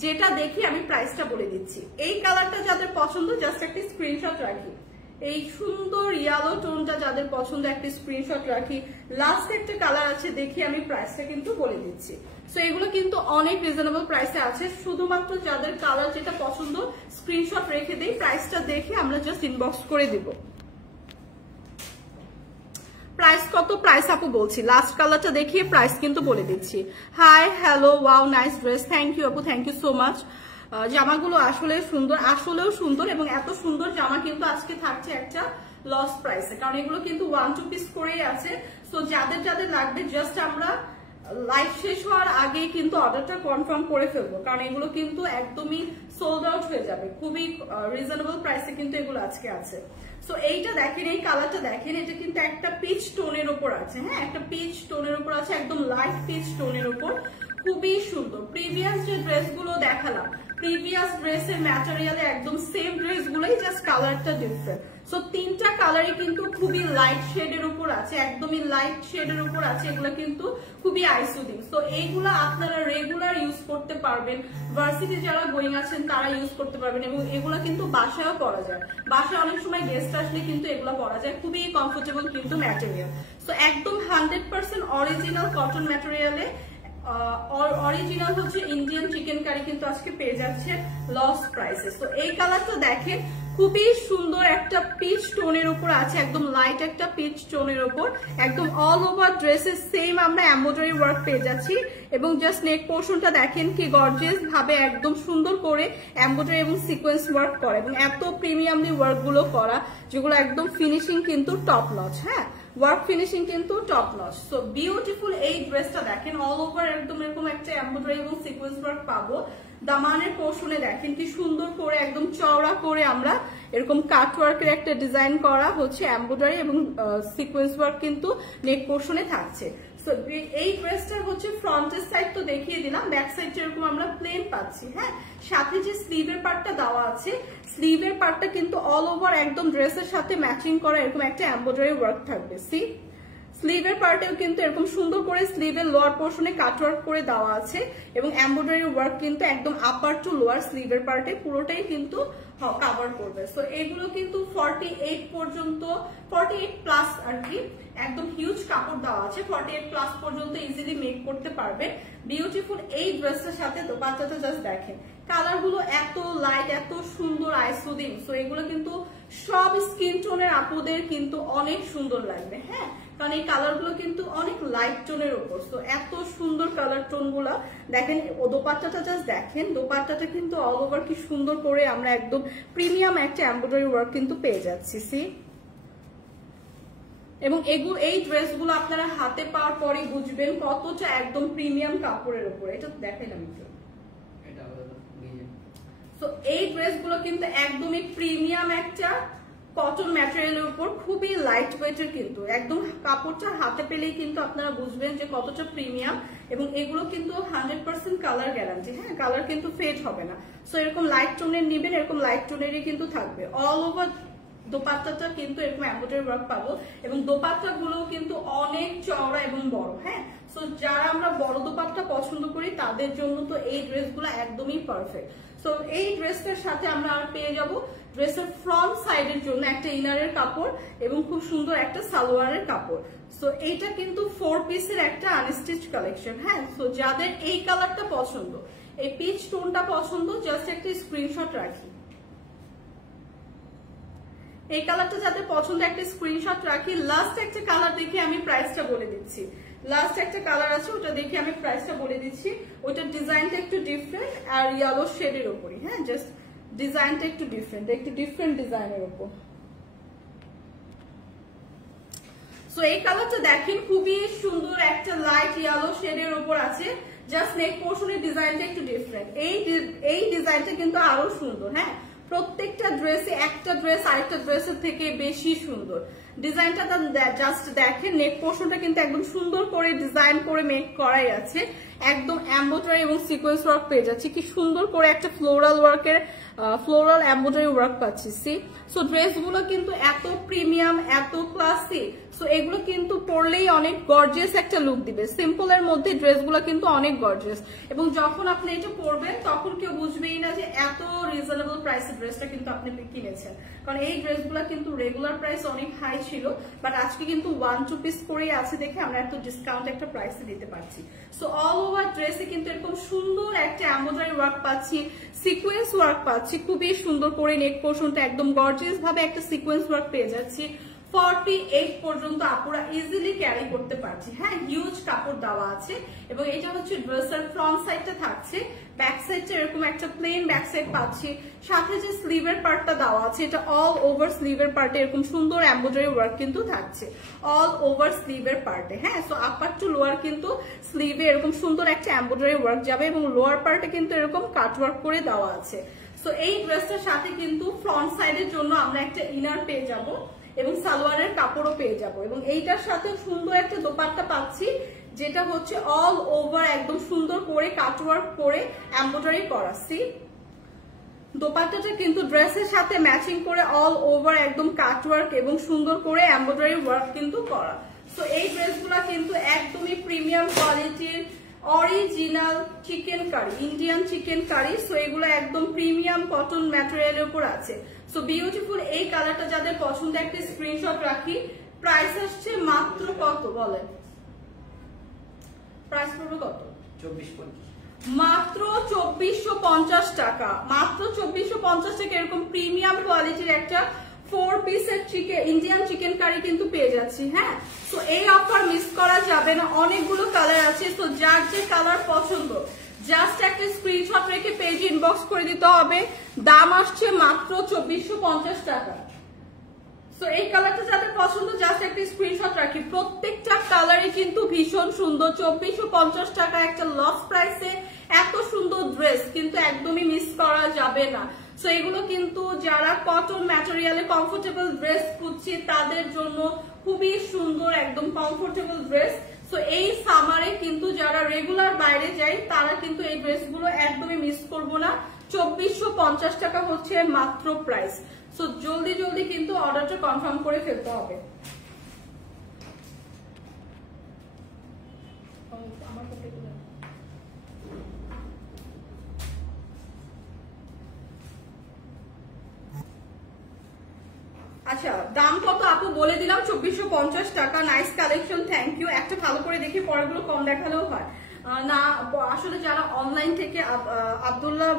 যেটা দেখি আমি প্রাইসটা বলে দিচ্ছি। এই কালারটা যাদের পছন্দ জাস্ট একটা স্ক্রিনশট রাখি, এই সুন্দর ইয়েলো টোনটা যাদের পছন্দ একটা স্ক্রিনশট রাখি। লাস্ট একটা কালার আছে, দেখি আমি প্রাইসটা কিন্তু বলে দিচ্ছি। সো এগুলো কিন্তু অনেক রিজনেবল প্রাইসে আছে, শুধুমাত্র যাদের কালার যেটা পছন্দ স্ক্রিনশট রেখে দেই, প্রাইসটা দেখে আমরা জাস্ট ইনবক্স করে দিব। প্রাইস কত, প্রাইস আপু বলছি, লাস্ট কালারটা দেখিয়ে প্রাইস কিন্তু বলে দিচ্ছি। Hi hello, wow nice dress, thank you আপু, থ্যাংক ইউ সো মাচ। জামাগুলো আসলে সুন্দর, আসলেও সুন্দর, এবং এত সুন্দর জামা কিন্তু আজকে থাকছে একটা লস প্রাইসে, কারণ এগুলো কিন্তু 1-2 পিস করেই আছে। সো যাদের যাদের লাগবে জাস্ট আমরা লাইভ শেষ হওয়ার আগে কিন্তু অর্ডারটা কনফার্ম করে ফেলবো, কারণ এগুলো কিন্তু একদমই সোল্ড আউট হয়ে যাবে। খুবই রিজনেবল প্রাইসে কিন্তু এগুলো আজকে আছে। সো এইটা দেখেন, এই কালারটা দেখেন, এটা কিন্তু একটা পিচ টোনের উপর আছে। হ্যাঁ, একটা পিচ টোনের উপর আছে, একদম লাইট পিচ টোনের উপর, খুবই সুন্দর। প্রিভিয়াস যে ড্রেসগুলো দেখালাম, প্রিভিয়াস ড্রেসের ম্যাটেরিয়ালে একদম সেম ড্রেসগুলোই, জাস্ট কালারটা ডিফারেন্ট। সো তিনটা কালারই কিন্তু খুবই লাইট শেডের উপর আছে, একদমই লাইট শেডের উপর আছে, এগুলো কিন্তু খুবই আইসুদিং। তো এইগুলো আপনারা রেগুলার ইউজ করতে পারবেন, ভার্সিটি যারা গোয়িং আছেন তারা ইউজ করতে পারবেন, এবং এগুলো কিন্তু বাসায়ও পরা যায়, বাসায় অনেক সময় গেস্ট আসলে কিন্তু এগুলো পরা যায়, খুবই কমফোর্টেবল কিন্তু ম্যাটেরিয়াল। তো একদম 100% অরিজিনাল কটন ম্যাটেরিয়ালে, অরিজিনাল হচ্ছে ইন্ডিয়ান চিকেন কারি কিন্তু আজকে পেয়ে যাচ্ছে লস প্রাইসে। তো এই কালারটা দেখেন, খুবই সুন্দর একটা পিচ টোনের উপর আছে, একদম লাইট একটা পিচ টোনের উপর, একদম অল ওভার ড্রেসের সেম আমরা এমব্রয়ডারি ওয়ার্ক পেয়ে যাচ্ছি, এবং জাস্ট নেক পোর্শনটা দেখেন কি গর্জিয়াস ভাবে একদম সুন্দর করে এমব্রয়ডারি এবং সিকোয়েন্স ওয়ার্ক করা, এবং এত প্রিমিয়ামলি ওয়ার্ক গুলো করা, যেগুলো একদম ফিনিশিং কিন্তু টপ নচ। হ্যাঁ, ওয়ার্ক ফিনিশিং কিন্তু টপ নচ। সো বিউটিফুল এই ড্রেসটা দেখেন, অল ওভার একদম এরকম একটা এমব্রয়ডারি এবং সিকোয়েন্স ওয়ার্ক পাবো। দামানের পোর্শনে দেখেন কি সুন্দর করে একদম চওড়া করে আমরা এরকম কাট ওয়ার্কের একটা ডিজাইন করা হচ্ছে এমব্রয়ডারি এবং সিকোয়েন্স ওয়ার্ক কিন্তু নেক পোর্শনে থাকছে। সো এই ড্রেসটার হচ্ছে ফ্রন্টের সাইড তো দেখিয়ে দিলাম, ব্যাক সাইড এরকম আমরা প্লেন পাচ্ছি। হ্যাঁ, সাথে যে স্লিভের পার্টটা দেওয়া আছে, স্লিভের পার্টটা কিন্তু অল ওভার একদম ড্রেসের সাথে ম্যাচিং করা এরকম একটা এমব্রয়ডারি ওয়ার্ক থাকবে। সি স্লিভের পার্টেও কিন্তু এরকম সুন্দর করে স্লিভের লোয়ার পোর্শনে কাট ওয়ার্ক করে দেওয়া আছে এবং এমব্রয়ডারি ওয়ার্ক কিন্তু একদম আপার টু লোয়ার স্লিভের পার্টে পুরোটাই কিন্তু কভার করবে। সো এগুলো কিন্তু 48 পর্যন্ত, 48 প্লাস আর কি, একদম হিউজ কাপড় দেওয়া আছে, 48 প্লাস পর্যন্ত ইজিলি মেক করতে পারবে। বিউটিফুল এই ড্রেসের সাথে দোপাট্টাটা জাস্ট দেখেন, কালার গুলো এত লাইট, এত সুন্দর, আইসোদিন। সো এগুলো কিন্তু সব স্কিন টোনের আপুদের কিন্তু অনেক সুন্দর লাগবে। হ্যাঁ, কারণ এই কালার গুলো কিন্তু অনেক লাইট টোনের উপর। সো এত সুন্দর কালার টোন গুলা দেখেন, দোপাট্টাটা জাস্ট দেখেন, দোপাট্টাটা কিন্তু অল ওভার কি সুন্দর করে আমরা একদম প্রিমিয়াম একটা এমব্রয়ডারি ওয়ার্ক কিন্তু পেয়ে যাচ্ছি। সি এবং এই ড্রেসগুলো আপনারা হাতে পাওয়ার পরে বুঝবেন কতটা একদম প্রিমিয়াম কাপড়ের উপর। এটা দেখাইলাম একটু। তো এই ড্রেসগুলো কিন্তু একদমই প্রিমিয়াম একটা কটন ম্যাটেরিয়ালের উপর, খুবই লাইট ওয়েটের, কিন্তু একদম কাপড়টা হাতে পেলেই কিন্তু আপনারা বুঝবেন যে কতটা প্রিমিয়াম। এবং এগুলো কিন্তু 100% কালার গ্যারান্টি। হ্যাঁ, কালার কিন্তু ফেড হবে না। সো এরকম লাইট টোনের নিবেন, এরকম লাইট টোনেরই কিন্তু থাকবে। অল ওভার দোপাট্টাটা কিন্তু এরকম এমব্রয়ডারি ওয়ার্ক পাবো এবং দোপাট্টা গুলো কিন্তু অনেক চওড়া এবং বড়। হ্যাঁ, সো যারা আমরা বড় দোপাট্টা পছন্দ করি তাদের জন্য তো এই ড্রেসগুলো একদমই পারফেক্ট। সো এই ড্রেসটার সাথে আমরা আর পেয়ে যাব ড্রেসের ফ্রন্ট সাইডের জন্য একটা ইনারের কাপড় এবং খুব সুন্দর একটা সালোয়ারের কাপড়। সো এইটা কিন্তু 4 পিসের একটা আনস্টিচ কালেকশন। হ্যাঁ, সো যাদের এই কালারটা পছন্দ, এই পিচ টোনটা পছন্দ, জাস্ট একটা স্ক্রিনশট রাখি। এই কালারটা যাদের পছন্দ একটা স্ক্রিনশট রাখি। লাস্ট একটা কালার দেখে আমি প্রাইসটা বলে দিচ্ছি। লাস্ট একটা কালার আছে, ওটা দেখে আমি প্রাইসটা বলে দিচ্ছি। ওটার ডিজাইনটা একটু ডিফারেন্ট আর ইয়েলো শেডের উপরই। হ্যাঁ, জাস্ট ডিজাইনটা একটু ডিফারেন্ট ডিজাইনের উপর। সো এই কালারটা দেখেন, খুবই সুন্দর একটা লাইট ইয়েলো শেডের উপর আছে। জাস্ট নেক পোর্শনের ডিজাইনটা একটু ডিফারেন্ট। এই ডিজাইনটা কিন্তু আরো সুন্দর। হ্যাঁ, প্রত্যেকটা ড্রেসে একটা ড্রেস আরেকটা ড্রেসের থেকে বেশি সুন্দর। ডিজাইনটা জাস্ট দেখেন, নেক পোর্শনটা কিন্তু একদম সুন্দর করে ডিজাইন করে মেক করাই আছে, একদম এমব্রয়ডারি এবং সিকোয়েন্স ওয়ার্ক পেয়ে যাচ্ছি। কি সুন্দর করে একটা ফ্লোরাল এমব্রয়ডারি ওয়ার্ক পাচ্ছি। সি সো ড্রেসগুলো কিন্তু এত প্রিমিয়াম, এত ক্লাসি। সো এগুলো কিন্তু পরলেই অনেক গর্জিয়াস একটা লুক দিবে। সিম্পলের মধ্যে ড্রেসগুলো কিন্তু অনেক গর্জিয়াস এবং যখন আপনি এটা পরবেন তখন কেউ বুঝবেই না যে এত রিজনেবল প্রাইসের ড্রেসটা কিন্তু আপনি কিনেছেন। কারণ এই ড্রেসগুলো কিন্তু রেগুলার প্রাইস অনেক হাই ছিল, বাট আজকে কিন্তু 1-2 পিস পরেই আছে দেখে আমরা এত ডিসকাউন্ট একটা প্রাইসে দিতে পারছি। সো অল ওভার ড্রেসে কিন্তু এরকম সুন্দর একটা এমব্রয়ডারি ওয়ার্ক পাচ্ছি, সিকোয়েন্স ওয়ার্ক পাচ্ছি, খুবই সুন্দর করে নেক পোর্শনটা একদম গর্জিয়াস ভাবে একটা সিকোয়েন্স ওয়ার্ক পেয়ে যাচ্ছি। 48 পর্যন্ত আপুরা ইজিলি ক্যারি করতে পারছি। হ্যাঁ, হিউজ কাপড় দেওয়া আছে এবং এটা হচ্ছে ড্রেসের ফ্রন্ট সাইডটা থাকছে। ব্যাক সাইডটা এরকম একটা প্লেন ব্যাক সাইড পাচ্ছি, সাথে যে স্লিভের পার্টটা দেওয়া আছে এটা অল ওভার স্লিভের পার্টে এরকম সুন্দর এমব্রয়ডারি ওয়ার্ক কিন্তু থাকছে অল ওভার স্লিভের পার্টে। হ্যাঁ, সো আপার টু লোয়ার কিন্তু স্লিভে এরকম সুন্দর একটা এমব্রয়ডারি ওয়ার্ক যাবে এবং লোয়ার পার্টে কিন্তু এরকম কাট ওয়ার্ক করে দেওয়া আছে। সো এই ড্রেসটার সাথে কিন্তু ফ্রন্ট সাইডের জন্য আমরা একটা ইনার পেয়ে যাব এবং সালোয়ারের কাপড়ও পেয়ে যাব এবং এইটার সাথে সুন্দর একটা দোপাট্টা পাচ্ছি যেটা হচ্ছে অল ওভার একদম সুন্দর করে কাটওয়ার্ক করে এমব্রয়ডারি করা। সি দোপাট্টাটা কিন্তু ড্রেসের সাথে ম্যাচিং করে অল ওভার একদম কাটওয়ার্ক এবং সুন্দর করে এমব্রয়ডারি ওয়ার্ক কিন্তু করা। সো এই ড্রেসগুলো কিন্তু একদমই প্রিমিয়াম কোয়ালিটির original chikankari, Indian chikankari. So এগুলো একদম প্রিমিয়াম কটন ম্যাটেরিয়ালের উপর আছে। সো বিউটিফুল এই কালারটা যাদের পছন্দ একটা স্ক্রিনশট রাখি। প্রাইস আসছে মাত্র কত বলেন? প্রাইস পড়বে কত? 2450, মাত্র 2450 টাকা। মাত্র 2450 টাকা এরকম প্রিমিয়াম কোয়ালিটির একটা 4 পিসের ইন্ডিয়ান চিকেন কারি কিন্তু পেয়ে যাচ্ছি। হ্যাঁ, তো এই অফার মিস করা যাবে না। অনেকগুলো কালার আছে, তো যার যে কালার পছন্দ জাস্ট একটা স্ক্রিনশট রেখে পেজে ইনবক্স করে দিতে হবে। দাম আসছে মাত্র 2450 টাকা। সো তো এই কালারটা যাদের পছন্দ জাস্ট একটা স্ক্রিনশট রাখি। প্রত্যেকটা কালারই কিন্তু ভীষণ সুন্দর। 2450 টাকা একটা লস প্রাইসে এত সুন্দর ড্রেস কিন্তু একদমই মিস করা যাবে না। সো এগুলো কিন্তু যারা কটন ম্যাটেরিয়ালে কমফোর্টেবল ড্রেস খুঁজছে তাদের জন্য খুবই সুন্দর একদম কমফোর্টেবল ড্রেস। সো এই সামারে কিন্তু যারা রেগুলার বাইরে যায় তারা কিন্তু এই ড্রেসগুলো একদমই মিস করবো না। 2450 টাকা হচ্ছে মাত্র প্রাইস। সো জলদি জলদি কিন্তু অর্ডারটা কনফার্ম করে ফেলতে হবে। আচ্ছা দাম কত আপু বলে দিলাম, 2450 টাকা। Nice collection, thank you. একটা ভালো করে দেখি, পরেগুলো কম দেখালেও হয় না। আসলে যারা অনলাইন থেকে আব্দুল্লাহ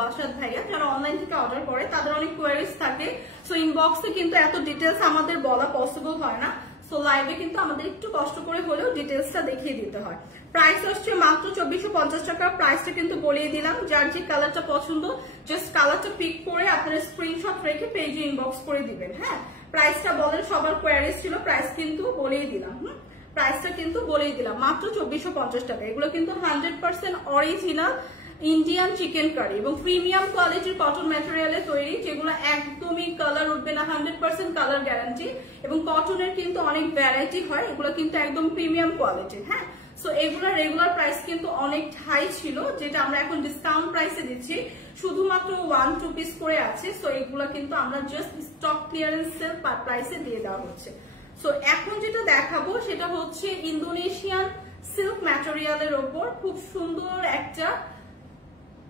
বাসাদ ভাইয়া যারা অনলাইন থেকে অর্ডার করে তাদের অনেক কোয়ারিজ থাকে। সো ইনবক্সে কিন্তু এত ডিটেলস আমাদের বলা পসিবল হয় না। সো লাইভে কিন্তু আমাদের একটু কষ্ট করে হলেও ডিটেলসটা দেখিয়ে দিতে হয়। প্রাইস হচ্ছে মাত্র 2450 টাকা। প্রাইসটা কিন্তু বলিয়ে দিলাম। যার যে কালারটা পছন্দ জাস্ট কালারটা পিক করে আপনারা স্ক্রিনশট রেখে পেজে ইনবক্স করে দিবেন। হ্যাঁ, প্রাইসটা বলেন, সবার কোয়ারিজ ছিল, প্রাইস কিন্তু বলিয়ে দিলাম। প্রাইসটা কিন্তু বলেই দিলাম মাত্র 2450 টাকা। এগুলো কিন্তু 100% অরিজিনাল ইন্ডিয়ান চিকেন কারি এবং প্রিমিয়াম কোয়ালিটির কটন ম্যাটেরিয়ালে তৈরি, যেগুলো একদমই কালার উঠবে না, 100% কালার গ্যারান্টি। এবং কটনের কিন্তু অনেক ভ্যারাইটি হয়, এগুলো কিন্তু একদম প্রিমিয়াম কোয়ালিটির। হ্যাঁ, সো এগুলোর রেগুলার প্রাইস কিন্তু অনেক হাই ছিল, যেটা আমরা এখন ডিসকাউন্ট প্রাইসে দিচ্ছি। শুধুমাত্র 1-2 পিস করে আছে। সো এগুলো কিন্তু আমরা জাস্ট স্টক ক্লিয়ারেন্স সেল প্রাইসে দিয়ে দেওয়া হচ্ছে। সো এখন যেটা দেখাবো সেটা হচ্ছে ইন্দোনেশিয়ান সিল্ক ম্যাটেরিয়ালের ওপর খুব সুন্দর একটা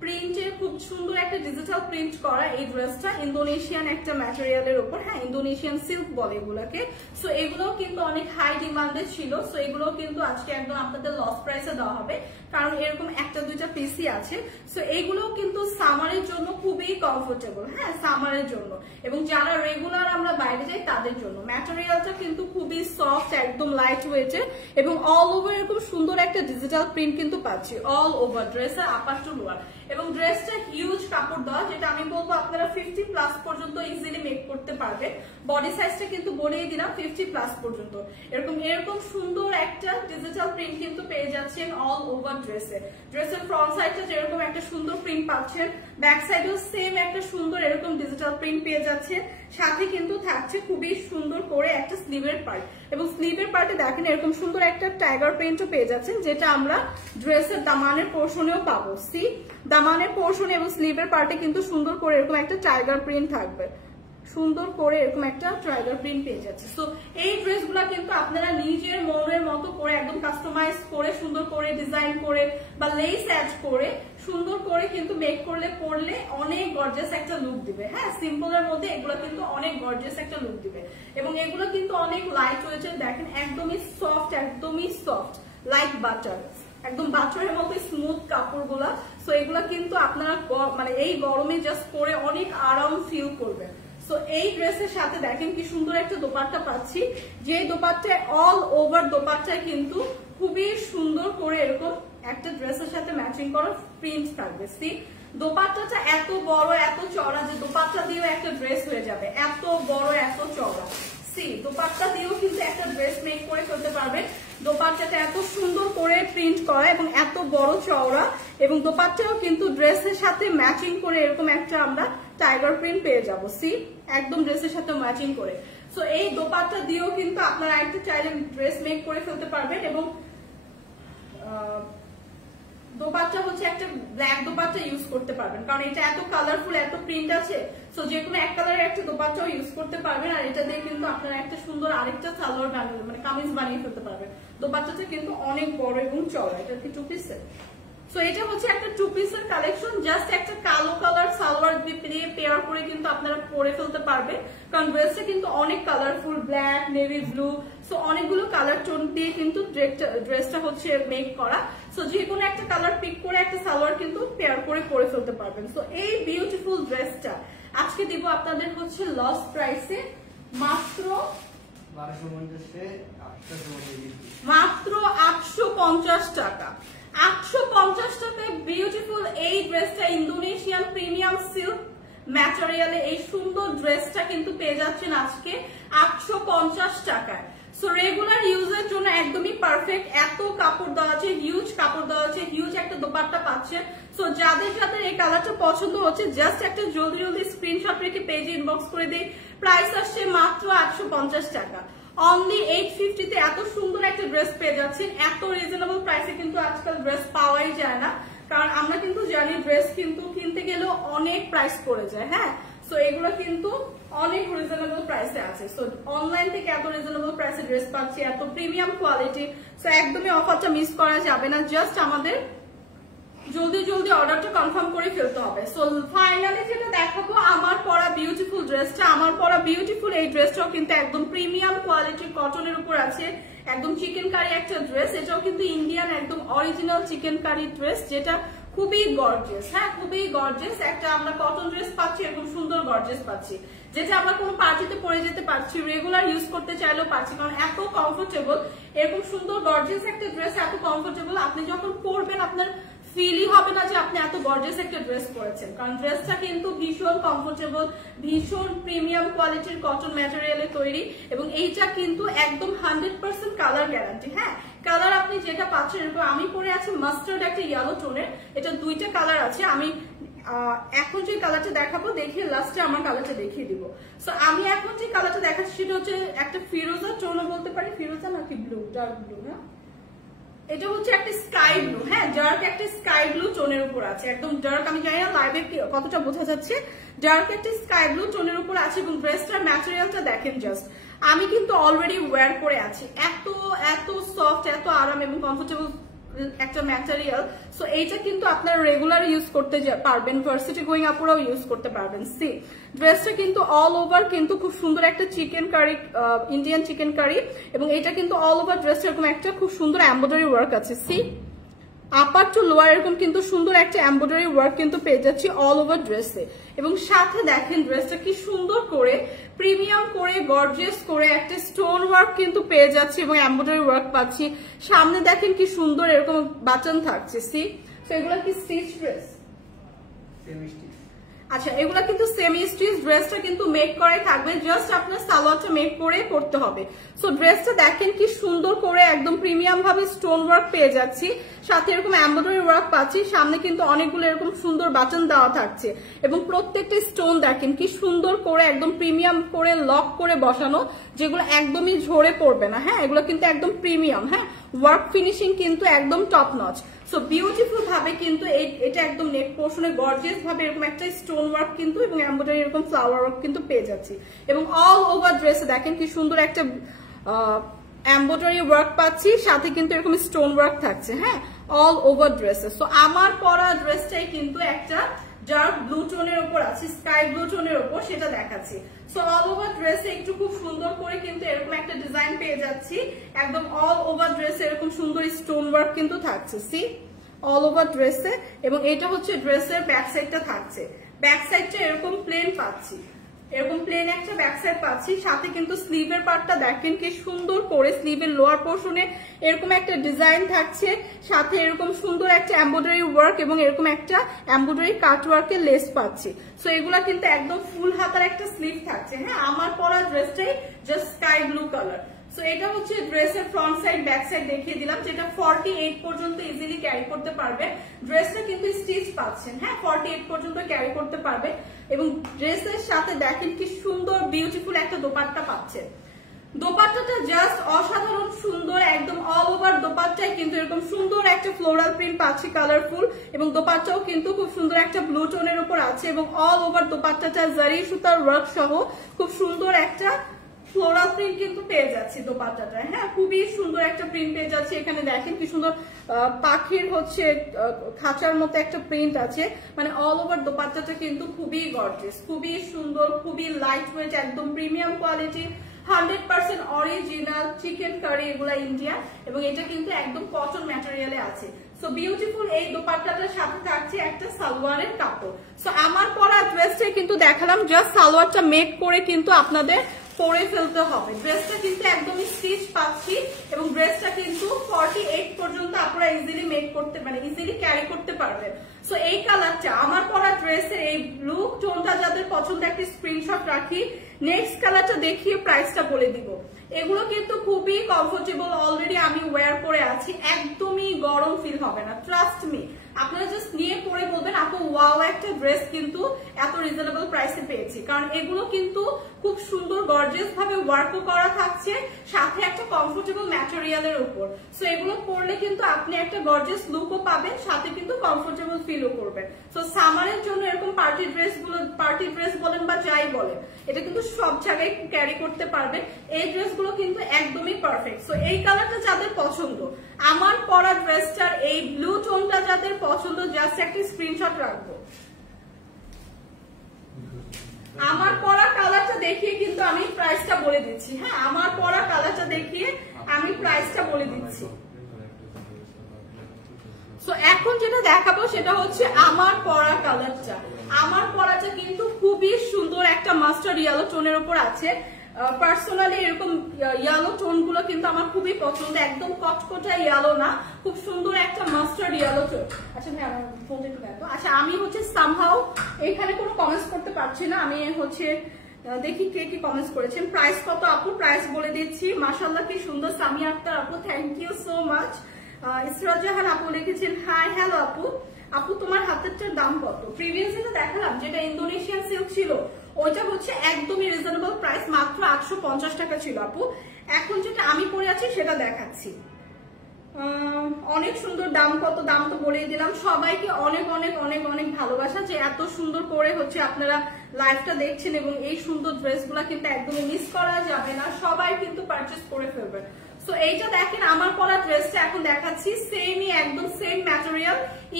প্রিন্টের, খুব সুন্দর একটা ডিজিটাল প্রিন্ট করা এই ড্রেসটা ইন্দোনেশিয়ান একটা ম্যাটেরিয়ালের উপর। হ্যাঁ, ইন্দোনেশিয়ান সিল্ক বলে এগুলাকে। সো এগুলো কিন্তু অনেক হাই ডিমান্ডে ছিল। সো এগুলো কিন্তু আজকে একদম আপনাদের লস প্রাইসে দেওয়া হবে, কারণ এরকম একটা দুইটা পিসই আছে। সো এগুলো কিন্তু সামারের জন্য খুবই কমফোর্টেবল। হ্যাঁ, সামারের জন্য এবং যারা রেগুলার আমরা বাইরে যাই তাদের জন্য। ম্যাটেরিয়ালটা কিন্তু খুবই সফট, একদম লাইট ওয়েটের এবং অল ওভার এরকম সুন্দর একটা ডিজিটাল প্রিন্ট কিন্তু পাচ্ছি অল ওভার ড্রেসের আপার টু লোয়ার। এবং ড্রেসটা হিউজ কাপড় দেওয়া, যেটা আমি বলবো আপনারা 50+ পর্যন্ত ইজিলি মেক করতে পারবেন। বডি সাইজটা কিন্তু বলেই দিলাম 50+ পর্যন্ত। এরকম সুন্দর একটা ডিজিটাল প্রিন্ট কিন্তু পেয়ে যাচ্ছেন অল ওভার ড্রেসে। ড্রেসের ফ্রন্ট সাইডটা যেরকম একটা সুন্দর প্রিন্ট পাচ্ছেন, ব্যাক সাইডেও সেম একটা সুন্দর এরকম ডিজিটাল প্রিন্ট পেয়ে যাচ্ছে। সাথে কিন্তু থাকছে খুবই সুন্দর করে একটা স্লিভের পার্ট এবং স্লিভের পার্টে দেখেন এরকম সুন্দর একটা টাইগার প্রিন্টও পেয়ে যাচ্ছেন, যেটা আমরা ড্রেসের দামানের পোর্শনেও পাবো। সি দামানের পোর্শন এবং স্লিভের পার্টে কিন্তু সুন্দর করে এরকম একটা টাইগার প্রিন্ট থাকবে, সুন্দর করে এরকম একটা টাইগার প্রিন্ট পেয়ে যাচ্ছে। সো এই ড্রেসগুলো কিন্তু আপনারা নিজের মনের মতো করে একদম কাস্টমাইজ করে সুন্দর করে ডিজাইন করে বা লেস অ্যাড করে সুন্দর করে কিন্তু মেক করলে পরলে অনেক গর্জিয়াস একটা লুক দিবে। হ্যাঁ, সিম্পলের মধ্যে এগুলো কিন্তু অনেক গর্জিয়াস একটা লুক দিবে এবং এগুলো কিন্তু অনেক লাইট ওয়েটের। দেখেন একদমই সফট লাইক বাটার, একদম বাটারের মতো স্মুথ কাপড়গুলা। সো এগুলা কিন্তু আপনারা মানে এই গরমে জাস্ট পরে অনেক আরাম ফিল করবেন। সো এই ড্রেসের সাথে দেখেন কি সুন্দর একটা দোপাট্টা পাচ্ছি, যে দোপাট্টায় অল ওভার দোপাট্টায় কিন্তু খুবই সুন্দর করে এরকম একটা ড্রেসের সাথে ম্যাচিং করা প্রিন্ট থাকবে। সি দোপাট্টাটা এত বড় এত চওড়া যে দোপাট্টা দিয়েও একটা ড্রেস হয়ে যাবে, এত বড় এত চওড়া। সি দোপাট্টা দিয়েও কিন্তু একটা ড্রেস মেক করে ফেলতে পারবেন। দোপাট্টাটা এত সুন্দর করে প্রিন্ট করা এবং এত বড় চওড়া এবং দোপাট্টাও কিন্তু ড্রেসের সাথে ম্যাচিং করে এরকম একটা আমরা টাইগার প্রিন্ট পেয়ে যাবো। সি একদম ড্রেসের সাথে ম্যাচিং করে। সো এই দোপাট্টা দিয়েও কিন্তু আপনারা একটা চাইলে ড্রেস মেক করে ফেলতে পারবেন এবং দোপাট্টা হচ্ছে একটা ব্ল্যাক দোপাট্টা ইউজ করতে পারবেন, কারণ এটা এত কালারফুল এত প্রিন্ট আছে। সো যে কোনো এক কালারের একটা দোপাট্টাও ইউজ করতে পারবেন আর এটা দিয়ে কিন্তু আপনারা একটা সুন্দর আরেকটা সালোয়ার বানিয়ে মানে কামিজ বানিয়ে ফেলতে পারবেন। দোপাট্টাটা কিন্তু অনেক বড় এবং চওড়া। এটা কি 2 পিস সেট? সো এটা হচ্ছে একটা 2 পিসের কালেকশন। জাস্ট একটা কালো কালার সালোয়ার দিয়ে পেয়ার করে কিন্তু আপনারা পরে ফেলতে পারবেন, কারণ ড্রেসটা কিন্তু অনেক colourful, black, navy blue, so অনেকগুলো কালার টোন দিয়ে কিন্তু ড্রেসটা হচ্ছে মেক করা। সো যে কোনো একটা কালার পিক করে একটা সালোয়ার কিন্তু পেয়ার করে পরে ফেলতে পারবেন। সো এই বিউটিফুল ড্রেসটা আজকে দিব আপনাদের হচ্ছে লস প্রাইসে মাত্র 850 টাকা। 850 টাকায় বিউটিফুল এই ড্রেসটা ইন্দোনেশিয়ান প্রিমিয়াম সিল্ক ম্যাটেরিয়ালে এই সুন্দর ড্রেসটা কিন্তু পেয়ে যাচ্ছেন আজকে 850 টাকায়। সো রেগুলার ইউজের জন্য একদমই পারফেক্ট। এত কাপড় দেওয়া আছে, হিউজ কাপড় দেওয়া আছে, হিউজ একটা দোপাট্টা পাচ্ছে। সো যাদের যাদের এই কালারটা পছন্দ হচ্ছে জাস্ট একটা জলদি জলদি স্ক্রিনশট রেখে পেজে ইনবক্স করে দেই। প্রাইস আসছে মাত্র 850 টাকা। অনলি 850 তে এত সুন্দর একটা ড্রেস পেয়ে যাচ্ছেন। এত রিজনেবল প্রাইসে কিন্তু আজকাল ড্রেস পাওয়াই যায় না, কারণ আমরা কিন্তু জানি ড্রেস কিন্তু কিনতে গেলেও অনেক প্রাইস পড়ে যায়। হ্যাঁ, সো এগুলো কিন্তু অনেক রিজনেবল প্রাইসে আছে। সো অনলাইন থেকে এত রিজনেবল প্রাইসে ড্রেস পাচ্ছি, এত প্রিমিয়াম কোয়ালিটি। সো একদমই অফারটা মিস করা যাবে না। জাস্ট আমাদের জলদি জলদি অর্ডারটা কনফার্ম করে ফেলতে হবে। সো ফাইনালি যেটা দেখাবো আমার পরা বিউটিফুল ড্রেসটা। আমার পরা বিউটিফুল এই ড্রেসটাও কিন্তু একদম প্রিমিয়াম কোয়ালিটির কটনের উপর আছে, একদম চিকেন কারি একটা ড্রেস। এটাও কিন্তু ইন্ডিয়ান একদম অরিজিনাল চিকেন কারি ড্রেস, যেটা খুবই গর্জিয়াস। হ্যাঁ, খুবই গর্জিয়াস একটা আমরা কটন ড্রেস পাচ্ছি, এরকম সুন্দর গর্জিয়াস পাচ্ছি, যেটা আমরা কোনো পার্টিতে পরে যেতে পারছি, রেগুলার ইউজ করতে চাইলেও পারছি, কারণ এত কমফোর্টেবল। এরকম সুন্দর গর্জিয়াস একটা ড্রেস এত কমফোর্টেবল, আপনি যখন পরবেন আপনার ফিলই হবে না যে আপনি এত গর্জিয়াস একটা ড্রেস পরেছেন, কারণ ড্রেসটা কিন্তু ভীষণ কমফোর্টেবল, ভীষণ প্রিমিয়াম কোয়ালিটির কটন ম্যাটেরিয়ালে তৈরি, এবং এইটা কিন্তু একদম 100% কালার গ্যারান্টি। হ্যাঁ, কালার আপনি যেটা পাচ্ছেন, এরকম আমি পরে আছি মাস্টার্ড একটা ইয়েলো টোনের, এটা দুইটা কালার আছে। আমি এখন যে কালারটা দেখাবো দেখে লাস্টে আমার কালারটা দেখিয়ে দিব। সো আমি এখন যে কালারটা দেখাচ্ছি সেটা হচ্ছে একটা ফিরোজা টোনও বলতে পারি, ফিরোজা নাকি ব্লু, ডার্ক ব্লু। হ্যাঁ, এটা হচ্ছে একটা স্কাই ব্লু। হ্যাঁ, ডার্ক একটা স্কাই ব্লু টোনের উপর আছে, একদম ডার্ক। আমি জানি না লাইভে কতটা বোঝা যাচ্ছে, ডার্ক একটা স্কাই ব্লু টোনের উপর আছে, এবং ড্রেসটার ম্যাটেরিয়ালটা দেখেন জাস্ট। আমি কিন্তু অলরেডি ওয়্যার করে আছি, এত এত সফট, এত আরাম এবং কমফোর্টেবল একটা ম্যাটেরিয়াল। সো এইটা কিন্তু আপনারা রেগুলার ইউজ করতে পারবেন, ভার্সিটি গোয়িং আপুরাও ইউজ করতে পারবেন। সি ড্রেসটা কিন্তু অল ওভার কিন্তু খুব সুন্দর একটা chikankari, Indian chikankari, এবং এটা কিন্তু অল ওভার ড্রেসটা এরকম একটা খুব সুন্দর এমব্রয়ডারি ওয়ার্ক আছে। সি আপার টু লোয়ার এরকম কিন্তু সুন্দর একটা এমব্রয়ডারি ওয়ার্ক কিন্তু পেয়ে যাচ্ছি অল ওভার ড্রেসে, এবং সাথে দেখেন ড্রেসটা কি সুন্দর করে প্রিমিয়াম করে গর্জিয়াস করে একটা স্টোন ওয়ার্ক কিন্তু পেয়ে যাচ্ছি, এবং এমব্রয়ডারি ওয়ার্ক পাচ্ছি। সামনে দেখেন কি সুন্দর এরকম বাটন থাকছে। সি তো এগুলো কি স্টিচ ড্রেস? আচ্ছা, এগুলা কিন্তু সেমি স্টিচ। ড্রেসটা কিন্তু মেক করাই থাকবে, জাস্ট আপনার সালোয়ারটা মেক করে পড়তে হবে। সো ড্রেসটা দেখেন কি সুন্দর করে একদম প্রিমিয়াম ভাবে স্টোন ওয়ার্ক পেয়ে যাচ্ছি, সাথে এরকম এমব্রয়ডারি ওয়ার্ক পাচ্ছি। সামনে কিন্তু অনেকগুলো এরকম সুন্দর বাটন দেওয়া থাকছে, এবং প্রত্যেকটা স্টোন দেখেন কি সুন্দর করে একদম প্রিমিয়াম করে লক করে বসানো, যেগুলো একদমই ঝরে পড়বে না। হ্যাঁ, এগুলো কিন্তু একদম প্রিমিয়াম। হ্যাঁ, ওয়ার্ক ফিনিশিং কিন্তু একদম টপ নচ। সো বিউটিফুল ভাবে কিন্তু এটা একদম নেক পোর্শনে গর্জিয়াস ভাবে এরকম একটা স্টোন ওয়ার্ক কিন্তু এবং এমব্রয়ডারি এরকম ফ্লাওয়ার ওয়ার্ক কিন্তু পেয়ে যাচ্ছি, এবং অল ওভার ড্রেসে দেখেন কি সুন্দর একটা এমব্রয়ডারি ওয়ার্ক পাচ্ছি, সাথে কিন্তু এরকম স্টোন ওয়ার্ক থাকছে। হ্যাঁ, অল ওভার ড্রেসে। সো আমার পরা ড্রেসটাই কিন্তু একটা ডার্ক ব্লু টোনের উপর আছে, স্কাই ব্লু টোনের উপর, সেটা দেখাচ্ছি। সো অল ওভার ড্রেসে একটু খুব সুন্দর করে কিন্তু এরকম একটা ডিজাইন পেয়ে যাচ্ছি, একদম অল ওভার ড্রেসে এরকম সুন্দর স্টোন ওয়ার্ক কিন্তু থাকছে। সি অল ওভার ড্রেসে, এবং এটা হচ্ছে ড্রেসের ব্যাক সাইডটা থাকছে। ব্যাক সাইডটা এরকম প্লেন পাচ্ছি, এরকম প্লেন একটা ব্যাক সাইড পাচ্ছি, সাথে কিন্তু স্লিভের পার্টটা দেখেন কি সুন্দর করে স্লিভের লোয়ার পোর্শনে এরকম একটা ডিজাইন থাকছে, সাথে এরকম সুন্দর একটা এমব্রয়ডারি ওয়ার্ক এবং এরকম একটা এমব্রয়ডারি কাট ওয়ার্কের লেস পাচ্ছি। সো এগুলা কিন্তু একদম ফুল হাতার একটা স্লিভ থাকছে। হ্যাঁ, আমার পরা ড্রেসটাই just sky blue colour. So এটা হচ্ছে ড্রেসের ফ্রন্ট সাইড, ব্যাক সাইড দেখিয়ে দিলাম, যেটা 48 পর্যন্ত ইজিলি ক্যারি করতে পারবে। ড্রেসটা কিন্তু স্টিচ পাচ্ছেন। হ্যাঁ, 48 পর্যন্ত ক্যারি করতে পারবে, এবং ড্রেসের সাথে দেখেন কি সুন্দর বিউটিফুল একটা দোপাট্টা পাচ্ছেন। দোপাট্টাটা জাস্ট অসাধারণ সুন্দর, একদম অল ওভার দোপাট্টায় কিন্তু এরকম সুন্দর একটা ফ্লোরাল প্রিন্ট পাচ্ছি, কালারফুল, এবং দোপাট্টাও কিন্তু খুব সুন্দর একটা ব্লু টোনের উপর আছে, এবং অল ওভার দোপাট্টাটা জারি সুতার ওয়ার্ক সহ খুব সুন্দর একটা ফ্লোরাল প্রিন্ট কিন্তু পেয়ে যাচ্ছি দোপাট্টাটা। হ্যাঁ, খুবই সুন্দর একটা প্রিন্ট পেয়ে যাচ্ছে। এখানে দেখেন কি সুন্দর পাখির হচ্ছে খাঁচার মতো একটা প্রিন্ট আছে, মানে অল ওভার দোপাট্টাটা কিন্তু খুবই গর্জিয়াস, খুবই সুন্দর, খুবই লাইট ওয়েট, একদম premium quality, 100% original chikankari, এগুলা ইন্ডিয়া, এবং এটা কিন্তু একদম কটন ম্যাটেরিয়ালে আছে। সো বিউটিফুল এই দোপাট্টাটার সাথে থাকছে একটা সালোয়ারের কাপড়। সো আমার পরা ড্রেসটাই কিন্তু দেখালাম, জাস্ট সালোয়ারটা মেক করে কিন্তু আপনাদের পরে ফেলতে হবে। ড্রেসটা কিন্তু একদমই স্টিচ পাচ্ছি, এবং ড্রেসটা কিন্তু 48 পর্যন্ত আপনারা ইজিলি মেক করতে, মানে ইজিলি ক্যারি করতে পারবেন। সো এই কালারটা আমার পরা ড্রেসের এই ব্লু টোনটা যাদের পছন্দ একটা স্ক্রিনশট রাখি। নেক্সট কালারটা দেখিয়ে প্রাইসটা বলে দিব। এগুলো কিন্তু খুবই কমফোর্টেবল, অলরেডি আমি ওয়্যার করে আছি, একদমই গরম ফিল হবে না, ট্রাস্ট মি। আপনারা জাস্ট নিয়ে পরে বলবেন আপু ওয়াও একটা ড্রেস কিন্তু এত রিজনেবল প্রাইসে পেয়েছি, কারণ এগুলো কিন্তু খুব সুন্দর গর্জিয়াস ভাবে ওয়ার্কও করা থাকছে, সাথে একটা কমফোর্টেবল ম্যাটেরিয়ালের উপর। সো এগুলো পরলে কিন্তু আপনি একটা গর্জিয়াস লুকও পাবেন, সাথে কিন্তু কমফোর্টেবল ফিলও করবেন। সো সামারের জন্য এরকম পার্টি ড্রেস বলেন বা যাই বলেন, এটা কিন্তু সব জায়গায় ক্যারি করতে পারবেন। এই ড্রেসগুলো কিন্তু একদমই পারফেক্ট। সো এই কালারটা যাদের পছন্দ, আমার পরা ড্রেসটার এই ব্লু টোনটা যাদের পছন্দ, জাস্ট একটা স্ক্রিনশট রাখবো। আমার পরা কালারটা দেখিয়ে কিন্তু আমি প্রাইসটা বলে দিচ্ছি। হ্যাঁ, আমার পরা কালারটা দেখিয়ে আমি প্রাইসটা বলে দিচ্ছি। সো এখন যেটা দেখাবো সেটা হচ্ছে আমার পরা কালারটা। আমার পরাটা কিন্তু খুবই সুন্দর একটা মাস্টার্ড ইয়েলো টোনের উপর আছে। পার্সোনালি এরকম ইয়েলো টোন গুলো কিন্তু আমার খুবই পছন্দ, একদম কটকটা ইয়েলো না, খুব সুন্দর একটা মাস্টার্ড ইয়েলো টোন। আচ্ছা ভাই আমার ফোনটা একটু দেখো। আচ্ছা আমি হচ্ছে সামহাউ এখানে কোনো কমেন্টস করতে পারছি না, আমি হচ্ছে দেখি কে কি কমেন্টস করেছেন। প্রাইস কত আপু? প্রাইস বলে দিচ্ছি। মাশাআল্লাহ কি সুন্দর সামিয়া আক্তার আপু, thank you so much. Israt Jahan আপু লিখেছেন হাই হ্যালো আপু, আপু তোমার হাতেরটার দাম কত? প্রিভিয়াস যেটা দেখালাম যেটা ইন্দোনেশিয়ান সিল্ক ছিল ওইটা হচ্ছে একদমই রিজনেবল প্রাইস, মাত্র 850 টাকা ছিল আপু। এখন যেটা আমি পরে আছি সেটা দেখাচ্ছি। অনেক সুন্দর। দাম কত? দাম তো বলেই দিলাম। সবাইকে অনেক অনেক অনেক অনেক ভালোবাসা যে এত সুন্দর করে হচ্ছে আপনারা লাইভটা দেখছেন, এবং এই সুন্দর ড্রেসগুলো কিন্তু একদমই মিস করা যাবে না, সবাই কিন্তু পারচেজ করে ফেলবেন। সো এইটা দেখেন আমার পরা ড্রেসটা এখন দেখাচ্ছি, সেমই একদম সেম ম্যাটেরিয়াল,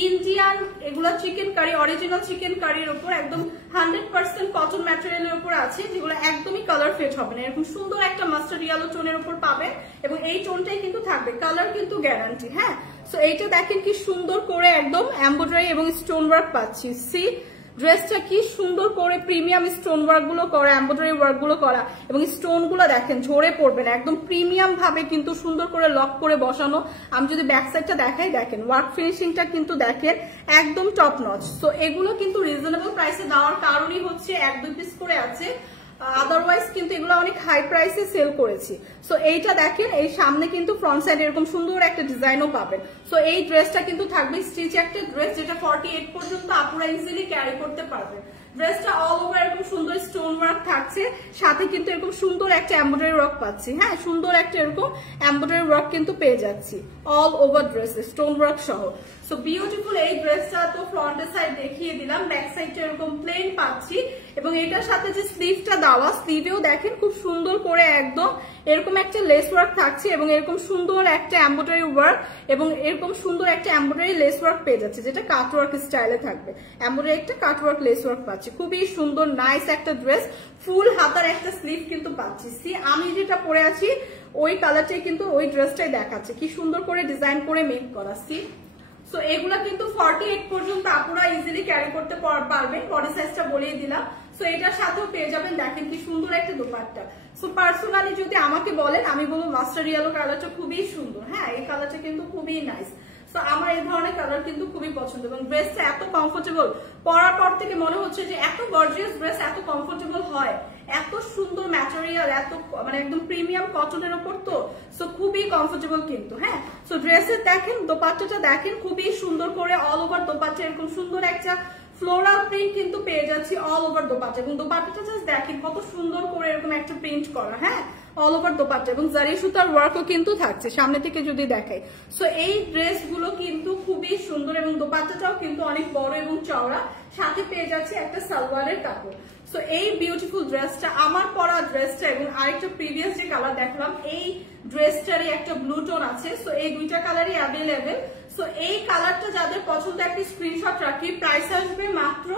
ইন্ডিয়ান এগুলো চিকেন কারি, অরিজিনাল চিকেন কারির উপর একদম 100% কটন ম্যাটেরিয়ালের উপর আছে, যেগুলো একদমই কালার ফেড হবে না। এরকম সুন্দর একটা মাস্টার্ড ইয়েলো টোনের উপর পাবেন, এবং এই টোনটাই কিন্তু থাকবে, কালার কিন্তু গ্যারান্টি। হ্যাঁ, সো এইটা দেখেন কি সুন্দর করে একদম এমব্রয়ডারি এবং স্টোন ওয়ার্ক পাচ্ছি। সি ড্রেসটা কি সুন্দর করে প্রিমিয়াম স্টোন ওয়ার্ক গুলো করা, এমব্রয়ডারি ওয়ার্ক গুলো করা, এবং স্টোন গুলো দেখেন ঝরে পড়বে না, একদম প্রিমিয়াম ভাবে কিন্তু সুন্দর করে লক করে বসানো। আমি যদি ব্যাক সাইডটা দেখাই, দেখেন ওয়ার্ক ফিনিশিংটা কিন্তু দেখেন একদম টপ নচ। সো এগুলো কিন্তু রিজনেবল প্রাইসে দেওয়ার কারণই হচ্ছে 1-2 পিস করে আছে, আদারওয়াইজ কিন্তু এগুলো অনেক হাই প্রাইসে সেল করেছি। সো এইটা দেখেন, এই সামনে কিন্তু ফ্রন্ট সাইড এরকম সুন্দর একটা ডিজাইনও পাবেন। সো এই ড্রেসটা কিন্তু থাকবে স্টিচ একটা ড্রেস, যেটা 48 পর্যন্ত আপুরা ইজিলি ক্যারি করতে পারবেন। ড্রেসটা অল ওভার এরকম সুন্দর স্টোন ওয়ার্ক থাকছে, সাথে কিন্তু এরকম সুন্দর একটা এমব্রয়ডারি ওয়ার্ক পাচ্ছি। হ্যাঁ, সুন্দর একটা এরকম এমব্রয়ডারি ওয়ার্ক কিন্তু পেয়ে যাচ্ছি অল ওভার ড্রেসে স্টোন ওয়ার্ক সহ। সো বিউটিফুল এই ড্রেসটা তো ফ্রন্টের সাইড দেখিয়ে দিলাম, ব্যাক সাইডটা এরকম প্লেন পাচ্ছি, এবং এটার সাথে যে স্লিভটা দেওয়া, স্লিভেও দেখেন খুব সুন্দর করে একদম এরকম একটা লেস ওয়ার্ক থাকছে, এবং এরকম সুন্দর একটা এমব্রয়ডারি ওয়ার্ক, এবং এরকম সুন্দর একটা এমব্রয়ডারি লেস ওয়ার্ক পেয়ে যাচ্ছে, যেটা কাট ওয়ার্ক স্টাইলে থাকবে। এমব্রয়ডারি একটা কাট ওয়ার্ক লেস ওয়ার্ক পাচ্ছি, খুবই সুন্দর নাইস একটা ড্রেস। ফুল হাতার একটা স্লিভ কিন্তু পাচ্ছি। সি আমি যেটা পরে আছি ওই কালারটাই কিন্তু ওই ড্রেসটাই দেখাচ্ছে, কি সুন্দর করে ডিজাইন করে মেক করা। সি সো এগুলা কিন্তু 48 পর্যন্ত আপুরা ইজিলি ক্যারি করতে পারবেন, বডি সাইজটা বলেই দিলাম। সো এটার সাথেও পেয়ে যাবেন দেখেন কি সুন্দর একটা দোপাট্টা। সো পার্সোনালি যদি আমাকে বলেন, আমি বলবো মাস্টার্ড ইয়েলো কালারটা খুবই সুন্দর। হ্যাঁ, এই কালারটা কিন্তু খুবই নাইস। সো আমার এই ধরনের কালার কিন্তু খুবই পছন্দ, এবং ড্রেসটা এত কমফোর্টেবল, পরার পর থেকে মনে হচ্ছে যে এত গর্জিয়াস ড্রেস এত কমফোর্টেবল হয়, এত সুন্দর ম্যাটেরিয়াল, এত মানে একদম প্রিমিয়াম কটনের উপর, তো সো খুবই কমফোর্টেবল কিন্তু। হ্যাঁ, সো ড্রেসের দেখেন দোপাট্টাটা দেখেন খুবই সুন্দর করে অল ওভার দোপাট্টা এরকম সুন্দর একটা ফ্লোরাল প্রিন্ট কিন্তু পেয়ে যাচ্ছি অল ওভার দোপাট্টা, এবং দোপাট্টাটা জাস্ট দেখেন কত সুন্দর করে এরকম একটা প্রিন্ট করা। হ্যাঁ, অল ওভার দোপাট্টা, এবং জারি সুতার ওয়ার্কও কিন্তু থাকছে সামনে থেকে যদি দেখাই। সো এই ড্রেসগুলো কিন্তু খুবই সুন্দর, এবং দোপাট্টাটাও কিন্তু অনেক বড় এবং চওড়া, সাথে পেয়ে যাচ্ছে একটা সালোয়ারের কাপড়। সো এই বিউটিফুল ড্রেসটা, আমার পরা ড্রেসটা, এবং আরেকটা প্রিভিয়াস যে কালার দেখলাম এই ড্রেসটারই একটা ব্লু টোন আছে। সো এই দুইটা কালারই অ্যাভেলেবেল। সো এই কালারটা যাদের পছন্দ একটা স্ক্রিনশট রাখি, প্রাইস আসবে মাত্র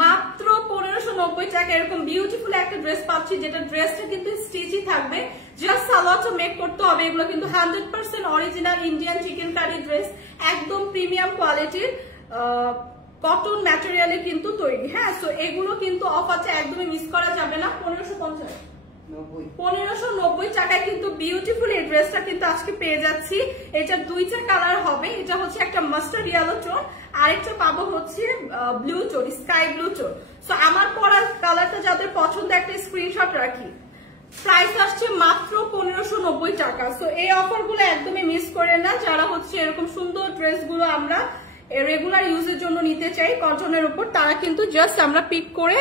1590 টাকা। এরকম বিউটিফুল একটা ড্রেস পাচ্ছি, যেটা ড্রেসটা কিন্তু স্টিচই থাকবে, জাস্ট সালোয়ারটা মেক করতে হবে। এগুলো কিন্তু 100% original Indian chikankari dress, একদম প্রিমিয়াম কোয়ালিটির কটন ম্যাটেরিয়ালে কিন্তু তৈরি। হ্যাঁ, সো এগুলো কিন্তু অফ আছে, একদমই মিস করা যাবে না। 1550 1590 টাকায় কিন্তু বিউটিফুল এই ড্রেসটা কিন্তু আজকে পেয়ে যাচ্ছি। এটা দুইটা কালার হবে, এটা হচ্ছে একটা মাস্টার্ড ইয়েলো টোন, আরেকটা পাবো হচ্ছে blue tone, sky blue tone. So আমার পরা কালারটা যাদের পছন্দ একটা স্ক্রিনশট রাখি। প্রাইস আসছে মাত্র 1590 টাকা। সো এই অফার গুলো একদমই মিস করে না, যারা হচ্ছে এরকম সুন্দর ড্রেস গুলো আমরা রেগুলার ইউজের জন্য নিতে চাই কটনের উপর, তারা কিন্তু জাস্ট আমরা পিক করে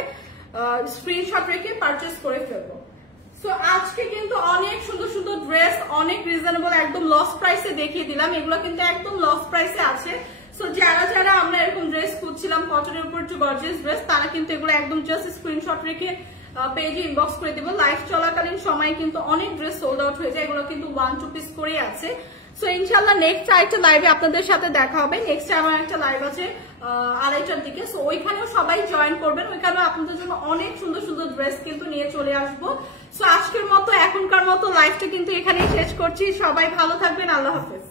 স্ক্রিনশট রেখে পারচেস করে ফেলবো। সো আজকে কিন্তু অনেক সুন্দর সুন্দর ড্রেস, অনেক রিজনেবল, একদম লস প্রাইসে দেখিয়ে দিলাম। এগুলো কিন্তু একদম লস প্রাইসে আছে। সো যারা যারা আমরা এরকম ড্রেস খুঁজছিলাম কটনের উপর একটু গর্জিয়াস ড্রেস, তারা কিন্তু এগুলো একদম জাস্ট স্ক্রিনশট রেখে পেজে ইনবক্স করে দেবো। লাইভ চলাকালীন সময় কিন্তু অনেক ড্রেস সোল্ড আউট হয়ে যায়, এগুলো কিন্তু 1-2 পিস করে আছে। সো ইনশাল্লাহ নেক্সট আরেকটা লাইভে আপনাদের সাথে দেখা হবে। নেক্সট আমার একটা লাইভ আছে 2:30টার দিকে, সো ওইখানেও সবাই জয়েন করবেন। ওইখানেও আপনাদের জন্য অনেক সুন্দর সুন্দর ড্রেস কিন্তু নিয়ে চলে আসবো। সো আজকের মতো এখনকার মতো লাইভটা কিন্তু এখানেই শেষ করছি। সবাই ভালো থাকবেন, আল্লাহ হাফেজ।